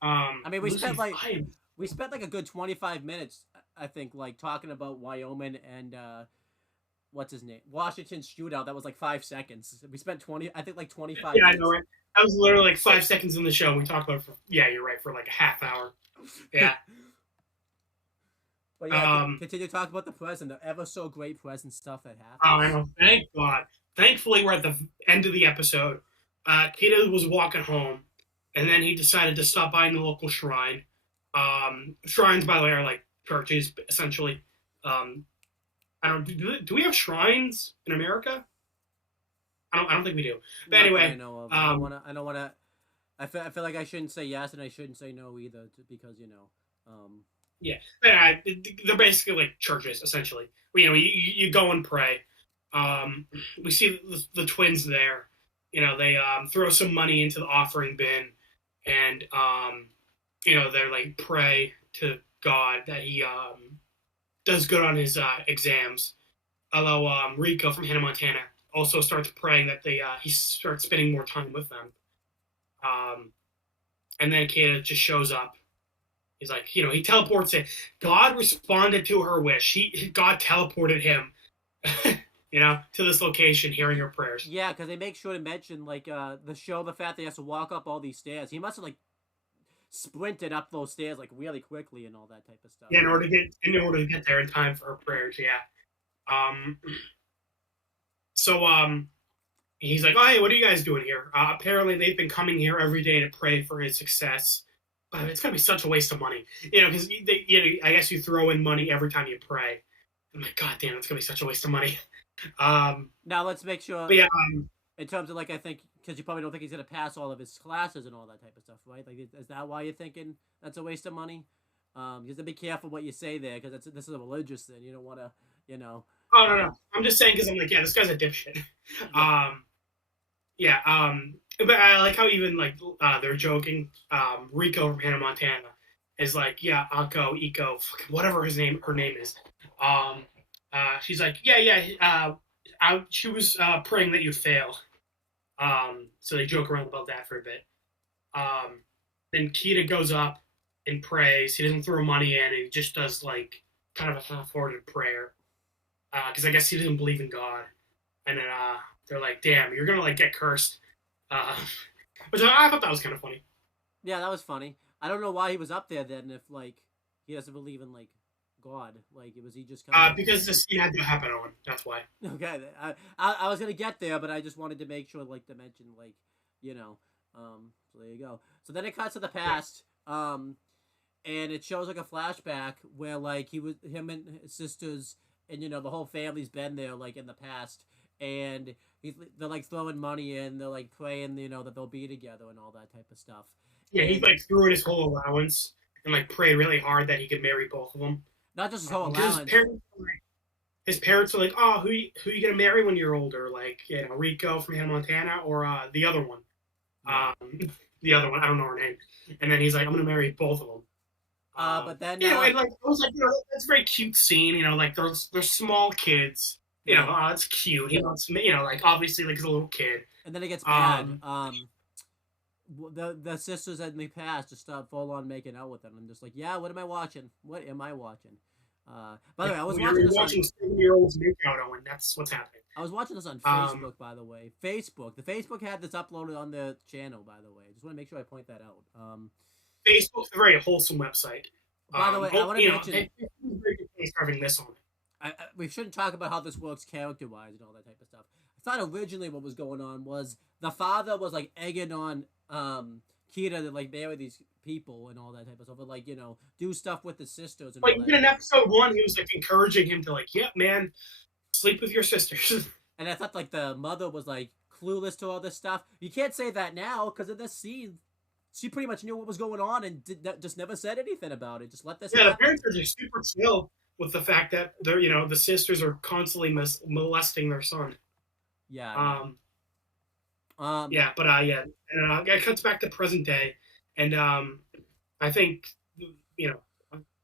I mean, we Lucy, spent like fine. we spent like a good 25 minutes, I think, like talking about Wyoming and what's his name, Washington's shootout. That was like 5 seconds. We spent 20, I think, like 25. Yeah, I minutes. know it. That was literally like 5 seconds in the show. We talked about it for, yeah, you're right, for like a half hour. Yeah. But yeah, continue to talk about the present, the ever so great present stuff that happened. Oh, I know. Thank God. Thankfully, we're at the end of the episode. Kida was walking home, and then he decided to stop by in the local shrine. Shrines, by the way, are like churches, essentially. I don't. Do we have shrines in America? I don't think we do. But Not anyway, that I know of. I don't wanna. I feel like I shouldn't say yes and I shouldn't say no either, because you know. yeah, they're basically like churches, essentially. You know, you go and pray. We see the twins there. You know, they throw some money into the offering bin, and you know, they're like pray to God that he does good on his exams. Although Rico from Hannah Montana also starts praying that he starts spending more time with them. And then Kata just shows up. He's like, you know, he teleports it. God responded to her wish. God teleported him, you know, to this location, hearing her prayers. Yeah, because they make sure to mention like the fact that he has to walk up all these stairs. He must have like sprinted up those stairs like really quickly and all that type of stuff. Yeah, in order to get there in time for her prayers. Yeah. So he's like, oh, hey, what are you guys doing here? Apparently they've been coming here every day to pray for his success. But it's gonna be such a waste of money, you know, because I guess you throw in money every time you pray. I'm like, God damn, it's gonna be such a waste of money. Now let's make sure. But yeah, in terms of like, I think because you probably don't think he's gonna pass all of his classes and all that type of stuff, right? Like, is that why you're thinking that's a waste of money? You have to be careful what you say there, because this is a religious thing. You don't want to, you know. Oh no, I'm just saying because I'm like, yeah, this guy's a dipshit. Yeah. But I like how even like they're joking. Rico from Hannah Montana is like, yeah, Akko, Eco, whatever her name is. She's like, yeah. She was praying that you fail. So they joke around about that for a bit. Then Kita goes up and prays. He doesn't throw money in. He just does like kind of a half-hearted prayer. Because I guess he doesn't believe in God. And then they're like, damn, you're gonna like get cursed. Which I thought that was kind of funny. Yeah, that was funny. I don't know why he was up there then, if like he doesn't believe in like God. Like, was he just kind of because the scene had to happen, Owen. That's why. Okay, I was gonna get there, but I just wanted to make sure, like, to mention, like, you know, so there you go. So then it cuts to the past, and it shows like a flashback where like him and his sisters and, you know, the whole family's been there like in the past, and they're like throwing money in, they're like praying, you know, that they'll be together and all that type of stuff. Yeah, he like threw in his whole allowance and like prayed really hard that he could marry both of them. Not just his whole allowance. His parents were like, oh, who you gonna marry when you're older? Like, you know, Rico from Hannah Montana or the other one. The other one, I don't know her name. And then he's like, I'm gonna marry both of them. But then you know, and like I was like, you know, that's a very cute scene. You know, like they're small kids. You know, it's cute. He wants, you know, like obviously like he's a little kid. And then it gets bad. The sisters in the past just start full on making out with them. I'm just like, yeah, what am I watching? What am I watching? By the way, I was watching 7-year-olds make out, Owen. That's what's happening. I was watching this on Facebook, by the way. The Facebook had this uploaded on the channel, by the way. I just want to make sure I point that out. Facebook's a very wholesome website. By the way, I want to mention. It's a very good place for having this on it. We shouldn't talk about how this works character-wise and all that type of stuff. I thought originally what was going on was the father was like egging on Kita to like marry these people and all that type of stuff, but like do stuff with the sisters and Like all that. even in episode 1, he was like encouraging him to like, "Yep, man, sleep with your sisters." And I thought like the mother was like clueless to all this stuff. You can't say that now because in this scene, she pretty much knew what was going on and just never said anything about it. Just let this Yeah, the happen. parents are just super chill with the fact that they're the sisters are constantly molesting their son. Yeah, Um, no. yeah, but yeah, and it cuts back to present day, and I think you know,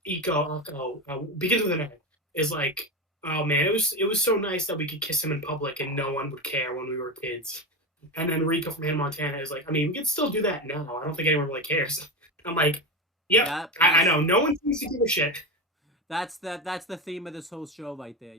Iko begins with an A. Is like, oh man, it was so nice that we could kiss him in public and no one would care when we were kids. And then Rico from Hannah Montana is like, I mean, we can still do that now. I don't think anyone really cares. I'm like, yep, Yeah, I know. No one seems to give a shit. that's the theme of this whole show right there.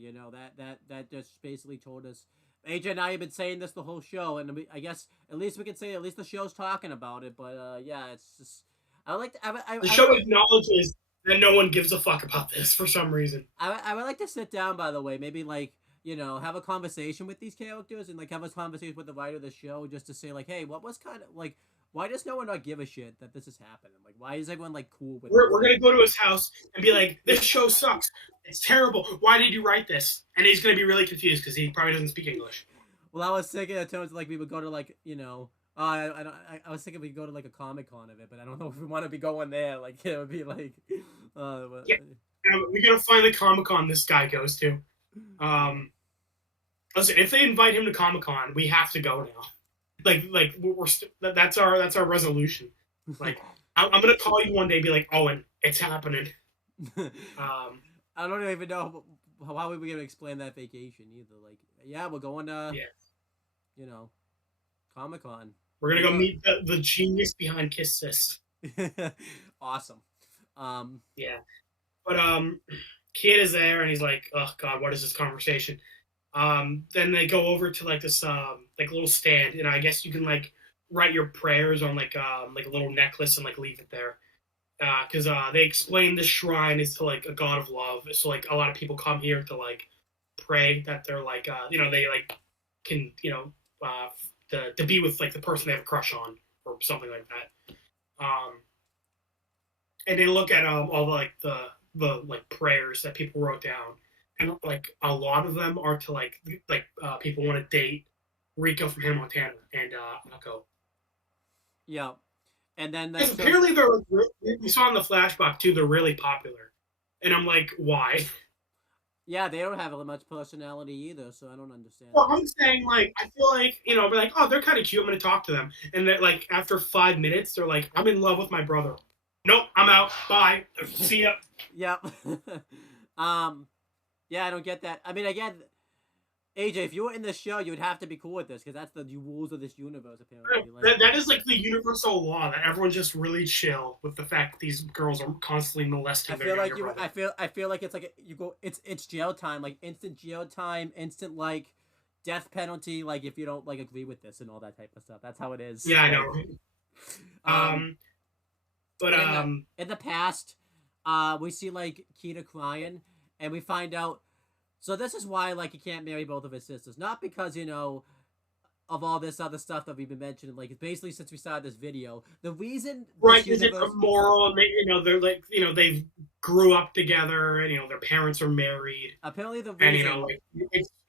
That just basically told us. AJ and I have been saying this the whole show, and I guess at least we can say at least the show's talking about it. But yeah, it's just I would like to. The show acknowledges that no one gives a fuck about this for some reason. I would like to sit down, by the way, maybe like have a conversation with these characters and like have a conversation with the writer of the show just to say like, hey, what was kind of like, why does no one not give a shit that this is happening? Like, why is everyone like cool with? We're gonna go to his house and be like, this show sucks. It's terrible. Why did you write this? And he's gonna be really confused because he probably doesn't speak English. Well, I was thinking in terms of like we would go to like I was thinking we could go to like a Comic-Con of it, but I don't know if we want to be going there. Like it would be like, Yeah, we gotta find the Comic-Con this guy goes to. Listen, if they invite him to Comic-Con, we have to go now. That's our resolution. Like, I'm gonna call you one day, and be like, Owen, it's happening. I don't even know how we were gonna explain that vacation either. Like, yeah, we're going to, Comic-Con. We're gonna go meet the genius behind Kiss Siss. Awesome. Yeah, but Kid is there, and he's like, oh god, what is this conversation? Then they go over to like this like little stand, and I guess you can like write your prayers on like a little necklace and like leave it there. Because they explain this shrine is to like a god of love, so like a lot of people come here to like pray that they're like they like can to be with like the person they have a crush on or something like that. And they look at all like the like prayers that people wrote down, and like a lot of them are to like people want to date Rico from Hannah Montana and Akko. Yeah. And then because apparently they're like, we saw in the flashback too, they're really popular, and I'm like, why? Yeah, they don't have much personality either, so I don't understand. Well, I'm saying like I feel like be like, oh, they're kind of cute. I'm gonna talk to them, and then like after 5 minutes, they're like, I'm in love with my brother. Nope, I'm out. Bye. See ya. Yep. Yeah, I don't get that. I mean, again, AJ, if you were in this show, you would have to be cool with this because that's the rules of this universe. Apparently, that is like the universal law that everyone's just really chill with the fact that these girls are constantly molesting their younger brother. I feel like it's like it's jail time, like instant jail time, instant like death penalty, like if you don't like agree with this and all that type of stuff. That's how it is. Yeah, I know. But in the past, we see like Kita crying, and we find out. So this is why like he can't marry both of his sisters, not because of all this other stuff that we've been mentioning. Like basically since we started this video, the reason is it immoral? And they're like they grew up together, and their parents are married. Apparently the reason, and like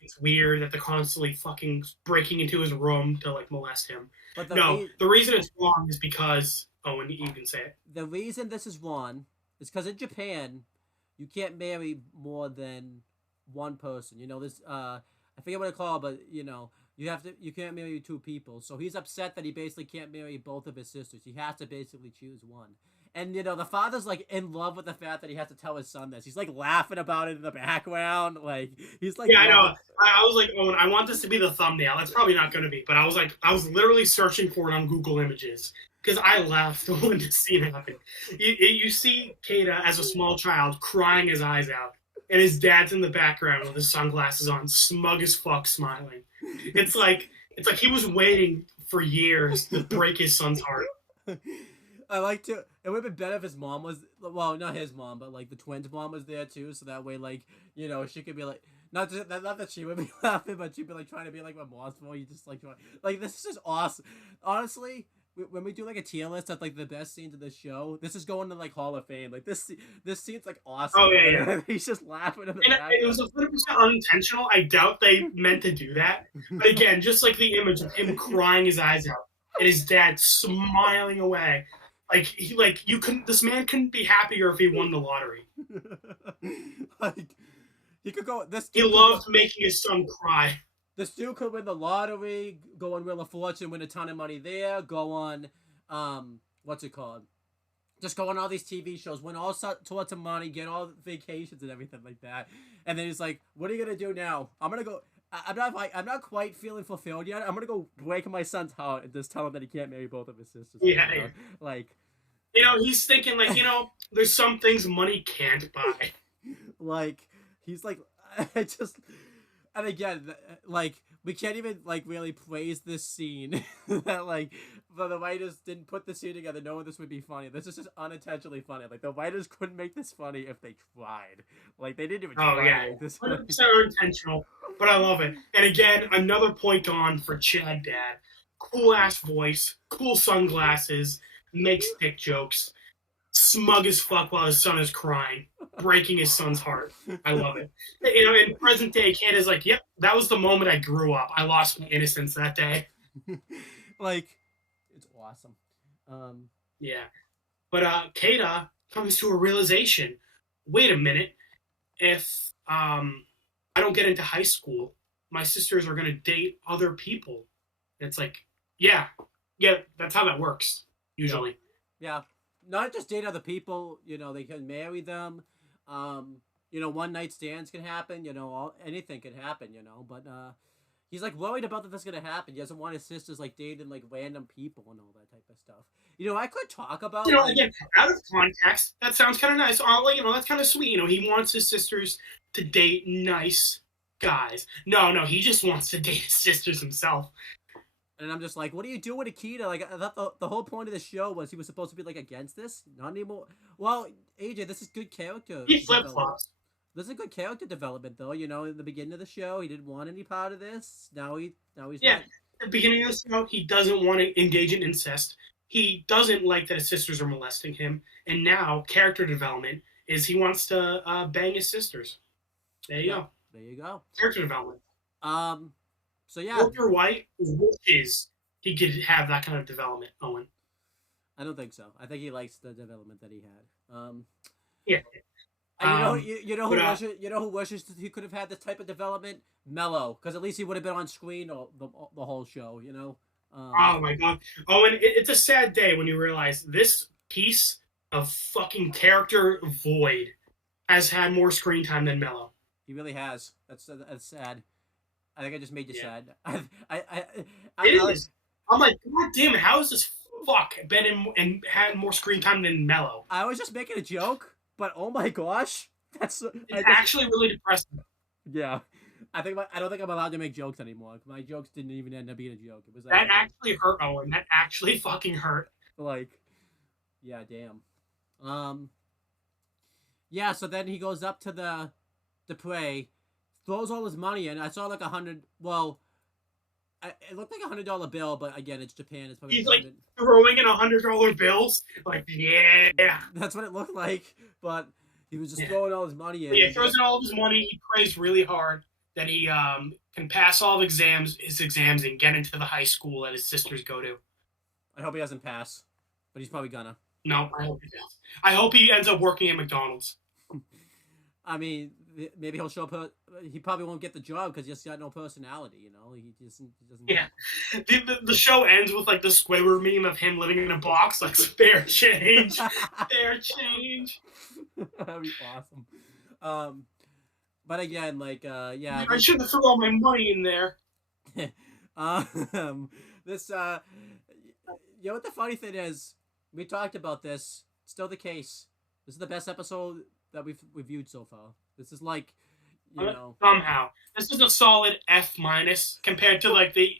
it's weird that they're constantly fucking breaking into his room to like molest him. But the reason it's wrong is because Owen, you can say it. The reason this is wrong is because in Japan, you can't marry more than one person. This I forget what it's called, but you can't marry two people. So he's upset that he basically can't marry both of his sisters. He has to basically choose one. And the father's like in love with the fact that he has to tell his son this. He's like laughing about it in the background. Like he's like, yeah, I know. I was like, Owen, I want this to be the thumbnail. That's probably not going to be, but I was literally searching for it on Google Images because I laughed when this scene happened. You see Kata as a small child crying his eyes out, and his dad's in the background with his sunglasses on, smug as fuck, smiling. It's like he was waiting for years to break his son's heart. I like to. It would have been better if his mom was. Well, not his mom, but like the twins' mom was there too, so that way, like she could be like, not that she would be laughing, but she'd be like trying to be like remorseful. You just like this is just awesome. Honestly, when we do like a tier list of like the best scenes of the show, this is going to like Hall of Fame. Like this scene's like awesome. Oh yeah, yeah. He's just laughing in the And background. it was 100% unintentional. I doubt they meant to do that. But again, just like the image of him crying his eyes out and his dad smiling away, you couldn't. This man couldn't be happier if he won the lottery. Like he could go. He loved making his son cry. This dude could win the lottery, go on Wheel of Fortune, win a ton of money there, go on, what's it called? Just go on all these TV shows, win all sorts of money, get all vacations and everything like that. And then he's like, "What are you gonna do now? I'm gonna go. I'm not quite feeling fulfilled yet. I'm gonna go break my son's heart and just tell him that he can't marry both of his sisters." Yeah, yeah. Like, he's thinking like, there's some things money can't buy. Like, he's like, I just. And again, like, we can't even, like, really praise this scene. That, like, the writers didn't put the scene together knowing this would be funny. This is just unintentionally funny. Like, the writers couldn't make this funny if they tried. Like, they didn't even try to make this funny. 100% unintentional, but I love it. And again, another point on for Chad Dad. Cool-ass voice, cool sunglasses, makes dick jokes, smug as fuck while his son is crying, breaking his son's heart. I love it. In present day, kid is like, yep, that was the moment I grew up. I lost my innocence that day. Like, it's awesome. Yeah. But Kata comes to a realization. Wait a minute. If I don't get into high school, my sisters are going to date other people. And it's like, yeah, that's how that works, usually. Yeah. Not just date other people, they can marry them. One night stands can happen, anything can happen, but he's like worried about that that's gonna happen. He doesn't want his sisters like dating like random people and all that type of stuff. I could talk about again, out of context, that sounds kind of nice. That's kind of sweet. He wants his sisters to date nice guys. No, he just wants to date his sisters himself. And I'm just like, what are you doing with Akita? Like, I thought the whole point of the show was he was supposed to be, like, against this? Not anymore. Well, AJ, this is good character. He flip-flops. This is a good character development, though. In the beginning of the show, he didn't want any part of this. Now he's not. At the beginning of the show, he doesn't want to engage in incest. He doesn't like that his sisters are molesting him. And now, character development is he wants to bang his sisters. There you go. There you go. Character development. So yeah, Walter White wishes he could have that kind of development, Owen. I don't think so. I think he likes the development that he had. Yeah. Who wishes he could have had this type of development? Mello, because at least he would have been on screen the whole show. Oh my god, Owen! It's a sad day when you realize this piece of fucking character void has had more screen time than Mello. He really has. That's sad. I think I just made you sad. It is. I'm like, god damn it! How is this fuck been and had more screen time than Mello? I was just making a joke, but oh my gosh, it's actually really depressing. Yeah, I don't think I'm allowed to make jokes anymore. My jokes didn't even end up being a joke. It was that actually hurt, Owen. That actually fucking hurt. Like, yeah, damn. Yeah. So then he goes up to the prey. Throws all his money in. I saw like 100. Well, it looked like $100 bill, but again, it's Japan. It's probably he's like throwing in $100 bills. Like, yeah, that's what it looked like. But he was just throwing all his money in. Yeah, he throws in all of his money. He prays really hard that he can pass all of his exams and get into the high school that his sisters go to. I hope he doesn't pass, but he's probably gonna. No, I hope he does. I hope he ends up working at McDonald's. I mean, maybe he'll show up. He probably won't get the job because he's got no personality. He doesn't. Yeah, the show ends with like the Squidward meme of him living in a box, like spare change, spare change. That'd be awesome. But again, like, yeah. I shouldn't have thrown all my money in there. This, what the funny thing is, we talked about this. Still the case. This is the best episode that we've reviewed so far. This is like, somehow this is a solid F- compared to like the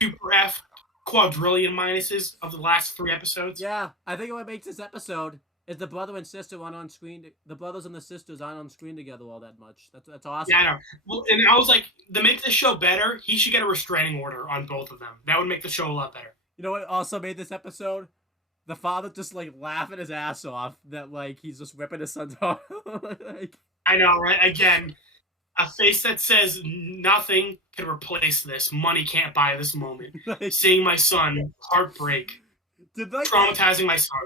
super F quadrillion minuses of the last 3 episodes. Yeah, I think what makes this episode is the brother and sister aren't on screen. The brothers and the sisters aren't on screen together all that much. That's awesome. Yeah, I know. Well, and I was like, to make this show better, he should get a restraining order on both of them. That would make the show a lot better. You know what also made this episode? The father just like laughing his ass off that like he's just ripping his son's heart. Like, I know, right? Again, a face that says nothing can replace this. Money can't buy this moment. like, Seeing my son heartbreak, did like traumatizing my son.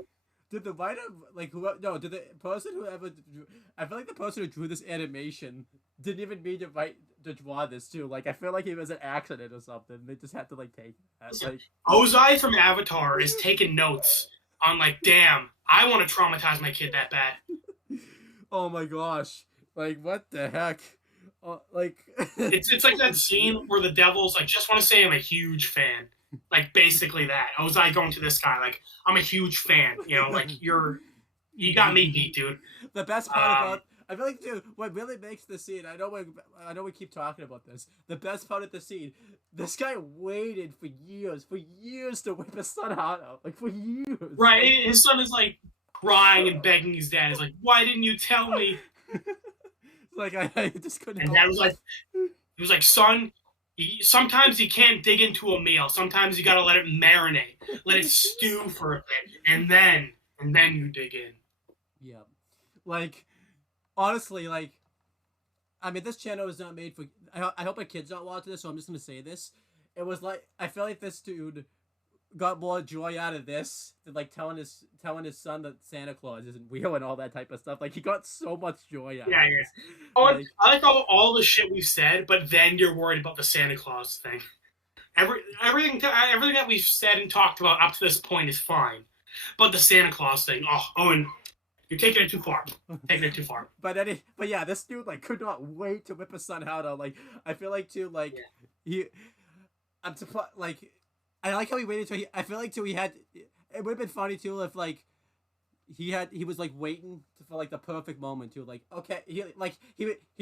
did the writer like who no did the person who ever drew, I feel like the person who drew this animation didn't even mean to draw this too. Like I feel like it was an accident or something. They just had to like take that. Like Ozai from Avatar is taking notes on like, damn, I want to traumatize my kid that bad. oh my gosh, like what the heck? Like It's like that scene where the devil's like, just want to say I'm a huge fan. Like basically that. Ozai going to this guy like, I'm a huge fan. You know, like you got me beat, dude. The best part about I feel like dude, what really makes the scene. I know we keep talking about this. The best part of the scene. This guy waited for years to whip his son out, like for years. Right, his son is like crying and begging his dad. He's like, "Why didn't you tell me?" Like I just couldn't. And dad was like, "He was like, son, sometimes you can't dig into a meal. Sometimes you gotta let it marinate, let it stew for a bit, and then you dig in." Yeah, like honestly, like I mean, this channel is not made for. I hope my kids don't watch this, so I'm just gonna say this. It was like I feel like this dude got more joy out of this than like telling his son that Santa Claus isn't real and all that type of stuff. Like he got so much joy out of this. Oh, like, I like all the shit we've said, but then you're worried about the Santa Claus thing. Everything that we've said and talked about up to this point is fine, but the Santa Claus thing, oh, Owen, you're taking it too far. Taking it too far. But yeah, this dude like could not wait to whip his son out. Like I feel like too like I'm surprised. Like I like how he waited till I feel like too he had. It would have been funny too if like he was like waiting for like the perfect moment too. Like okay, he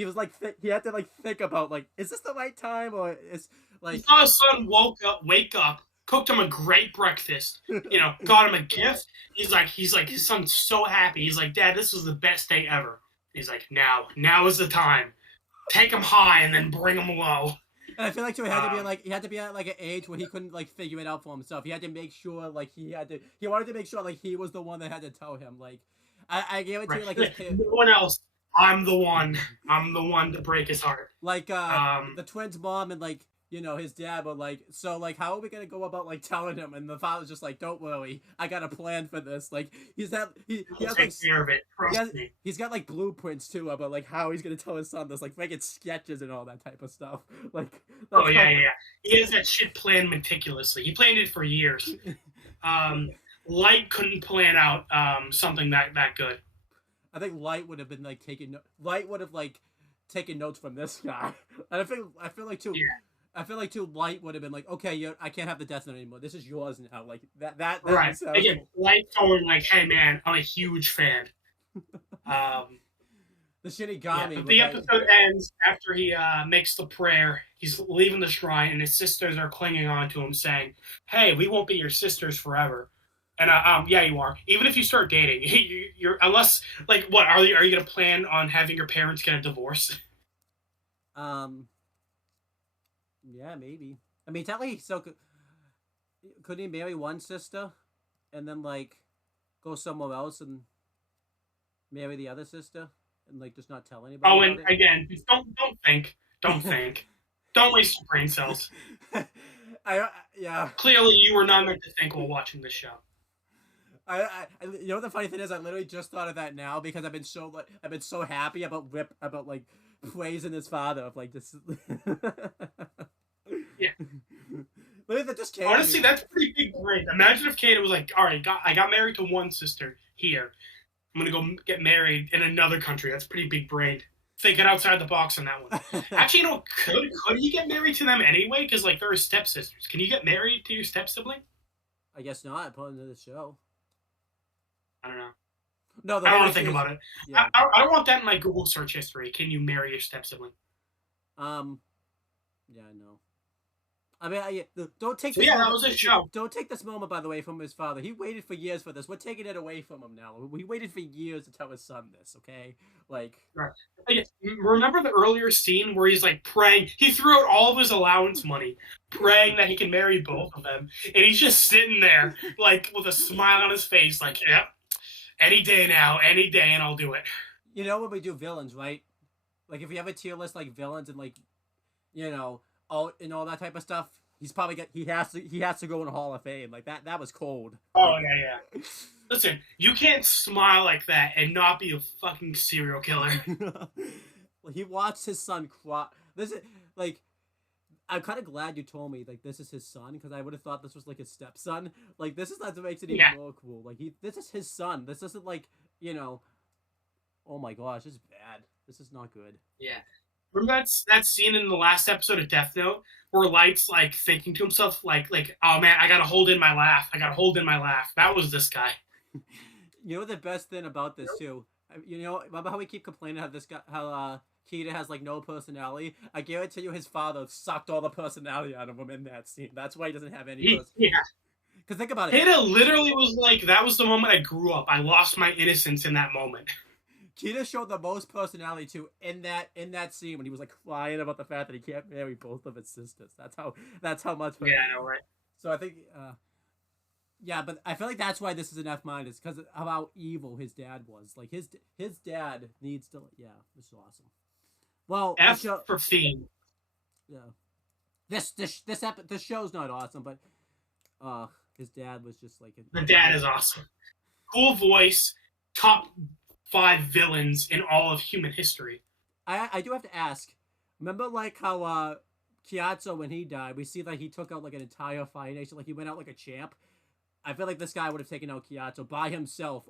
was like he had to like think about like is this the right time or is like he saw his son wake up, cooked him a great breakfast, got him a gift. He's like his son's so happy. He's like, Dad, this was the best day ever. He's like, now is the time. Take him high and then bring him low. And I feel like too he had to be at like an age where he couldn't like figure it out for himself. He had to make sure like he wanted to make sure like he was the one that had to tell him like I gave it to like his kid. No one else. I'm the one to break his heart. Like the twins' mom and like his dad were like, so like how are we gonna go about like telling him? And the father's just like, don't worry, I got a plan for this. Like he has like care of it. He's got like blueprints too about like how he's gonna tell his son this, like making sketches and all that type of stuff. Like yeah. He has that shit planned meticulously. He planned it for years. Light couldn't plan out something that good. I think Light would have been like taking notes from this guy. And I feel like too. Yeah. I feel like too Light would have been like, okay, I can't have the Death Note anymore. This is yours now. Like that right. Again, Light going like, hey man, I'm a huge fan. The Shinigami. Yeah, the episode ends after he makes the prayer. He's leaving the shrine, and his sisters are clinging on to him, saying, "Hey, we won't be your sisters forever." And yeah, you are. Even if you start dating, you're unless like what are you gonna plan on having your parents get a divorce? Yeah, maybe. I mean, technically, so could he marry one sister, and then like go somewhere else and marry the other sister, and like just not tell anybody? Oh, and again, don't think, don't waste your brain cells. Yeah. Clearly, you were not meant to think while watching this show. You know what the funny thing is? I literally just thought of that now because I've been so happy about like praising his father of like this. Yeah. Look at that just came. Honestly, that's pretty big brain. Imagine if Kate was like, all right, I got married to one sister here. I'm gonna go get married in another country. That's pretty big brain. Thinking outside the box on that one. Actually, could he get married to them anyway? Because like they're stepsisters. Can you get married to your step-sibling? I guess not. Put into the show. I don't know. No, I don't want to think about it. Yeah. I don't want that in my Google search history. Can you marry your step-sibling? Yeah, no. I mean, don't take So this yeah, that moment. was a show. Don't take this moment, by the way, from his father. He waited for years for this. We're taking it away from him now. We waited for years to tell his son this. Okay, like. Right. Yeah, remember the earlier scene where he's like praying? He threw out all of his allowance money, praying that he can marry both of them, and he's just sitting there like with a smile on his face, like, "Yep, any day now, any day, and I'll do it." You know when we do villains, right? Like if you have a tier list like villains and like all that type of stuff, he has to go in the Hall of Fame. Like that was cold. Oh yeah, yeah. Listen, you can't smile like that and not be a fucking serial killer. Well, he watched his son cry. This is like I'm kind of glad you told me like this is his son because I would have thought this was like his stepson. Like this is what makes it even more cool. Like this is his son. This isn't like oh my gosh, this is bad. This is not good. Yeah. Remember that scene in the last episode of Death Note where Light's like thinking to himself like oh man, I gotta hold in my laugh. I gotta hold in my laugh. That was this guy. You know the best thing about this too. Remember how we keep complaining how Kita has like no personality? I guarantee you, his father sucked all the personality out of him in that scene. That's why he doesn't have any. Yeah. Because think about it. Kita literally was like, that was the moment I grew up. I lost my innocence in that moment. Kita showed the most personality too in that scene when he was like crying about the fact that he can't marry both of his sisters. That's how much. Yeah, I know, right? So I think. Yeah, but I feel like that's why this is an F-, because of how evil his dad was. Like his dad needs to. Yeah, this is awesome. Well, F for Fiend. Yeah, this show's not awesome, but his dad was just like the dad is awesome. Cool voice, top 5 villains in all of human history. I do have to ask. Remember like how Chiazzo when he died, we see that he took out like an entire Fire Nation, like he went out like a champ. I feel like this guy would have taken out Chiazzo by himself,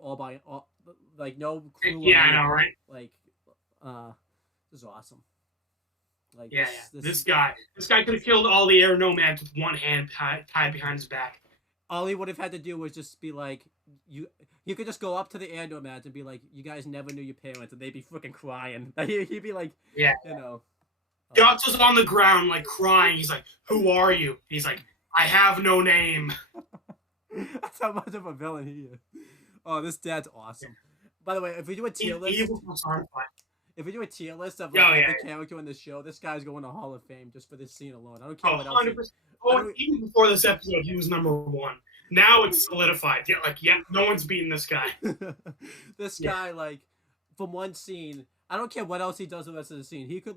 like no crew. Yeah, I know, right? Like, this is awesome. Like, yeah, this guy could have killed all the air nomads with one hand tied behind his back. All he would have had to do was just be like, he could just go up to the air nomads and be like, "You guys never knew your parents," and they'd be freaking crying. He'd be like, yeah, Chiazzo's on the ground like crying. He's like, "Who are you?" He's like, "I have no name." That's how much of a villain he is. Oh, this dad's awesome. By the way, if we do a tier list, of every character in the show, this guy's going to Hall of Fame just for this scene alone. I don't care what else. Even before this episode, he was number 1. Now it's solidified. Yeah, no one's beating this guy. This guy, like, from one scene, I don't care what else he does the rest of the scene. He could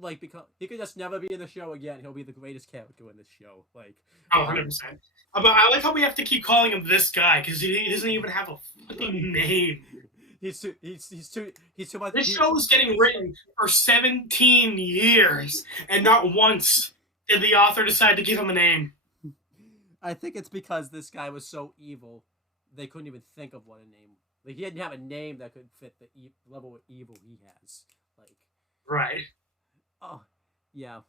just never be in the show again. He'll be the greatest character in this show. Like, 100%. But I like how we have to keep calling him this guy because he doesn't even have a fucking name. He's too much. This show was getting written for 17 years, and not once did the author decide to give him a name. I think it's because this guy was so evil, they couldn't even think of what a name. Like he didn't have a name that could fit the level of evil he has. Like, right. Oh, yeah.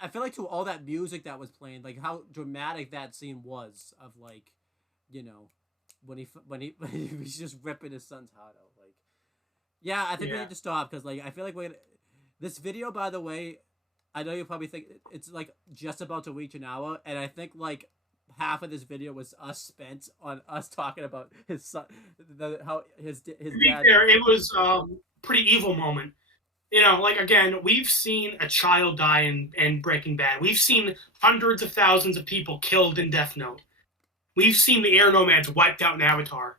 I feel like to all that music that was playing, like how dramatic that scene was of like, when he was just ripping his son's heart out. Like, yeah, I think we need to stop because like I feel like this video, by the way, I know you probably think it's like just about to reach an hour, and I think like half of this video was us spent on us talking about his son, how his dad. To be fair, it was pretty evil moment. Like again, we've seen a child die in Breaking Bad. We've seen hundreds of thousands of people killed in Death Note. We've seen the air nomads wiped out in Avatar.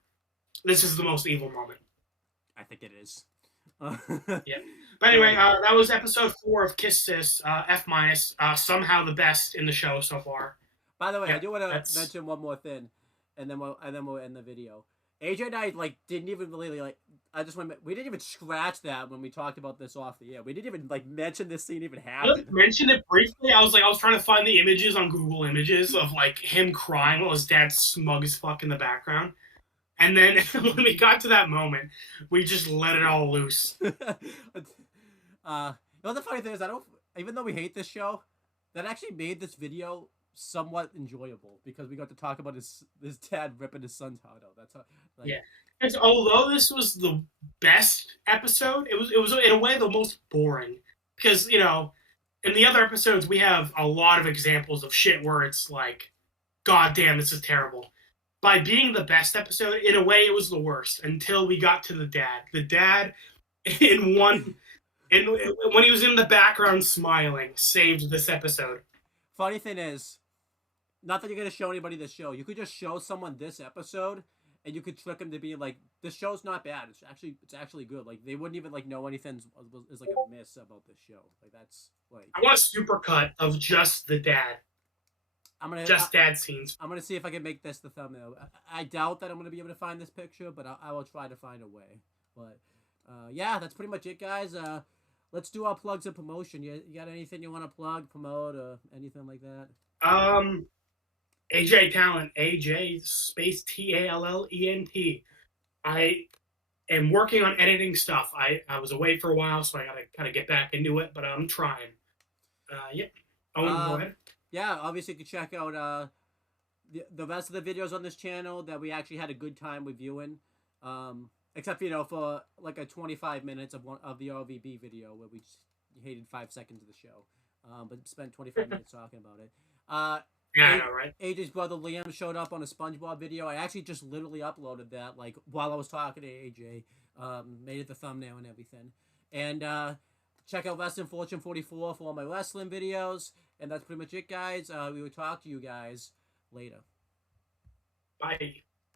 This is the most evil moment. I think it is. Yeah. But anyway, that was episode 4 of Siss, F-, somehow the best in the show so far. By the way, I do want to mention one more thing, and then we'll end the video. AJ and I didn't even really we didn't even scratch that when we talked about this off the air. We didn't even mention this scene even happened. I mentioned it briefly. I was trying to find the images on Google Images of him crying while his dad's smug as fuck in the background. And then when we got to that moment, we just let it all loose. The funny thing is, even though we hate this show, that actually made this video somewhat enjoyable because we got to talk about his dad ripping his son's heart out. That's how. Yeah. Because although this was the best episode, it was in a way the most boring. Because in the other episodes, we have a lot of examples of shit where it's like, God damn, this is terrible. By being the best episode, in a way, it was the worst until we got to the dad. The dad, in one, when he was in the background smiling, saved this episode. Funny thing is, not that you're gonna show anybody this show. You could just show someone this episode, and you could trick them to be like, "This show's not bad. It's actually good." Like they wouldn't even like know anything is like a miss about this show. Like that's like. I want a supercut of just the dad. Dad scenes. I'm gonna see if I can make this the thumbnail. I doubt that I'm gonna be able to find this picture, but I will try to find a way. But yeah, that's pretty much it, guys. Let's do our plugs and promotion. You got anything you want to plug, promote, or anything like that? AJ Talent, AJ space TALLENT. I am working on editing stuff. I was away for a while, so I gotta kind of get back into it, but I'm trying. Yeah. Owen, go ahead. Yeah, obviously you can check out the rest of the videos on this channel that we actually had a good time reviewing. Except, for like a 25 minutes of the RVB video where we just hated 5 seconds of the show. But spent 25 minutes talking about it. Yeah, I know, right? AJ's brother Liam showed up on a SpongeBob video. I actually just literally uploaded that like while I was talking to AJ. Made it the thumbnail and everything. And check out Wrestling Fortune 44 for all my wrestling videos. And that's pretty much it, guys. We will talk to you guys later. Bye.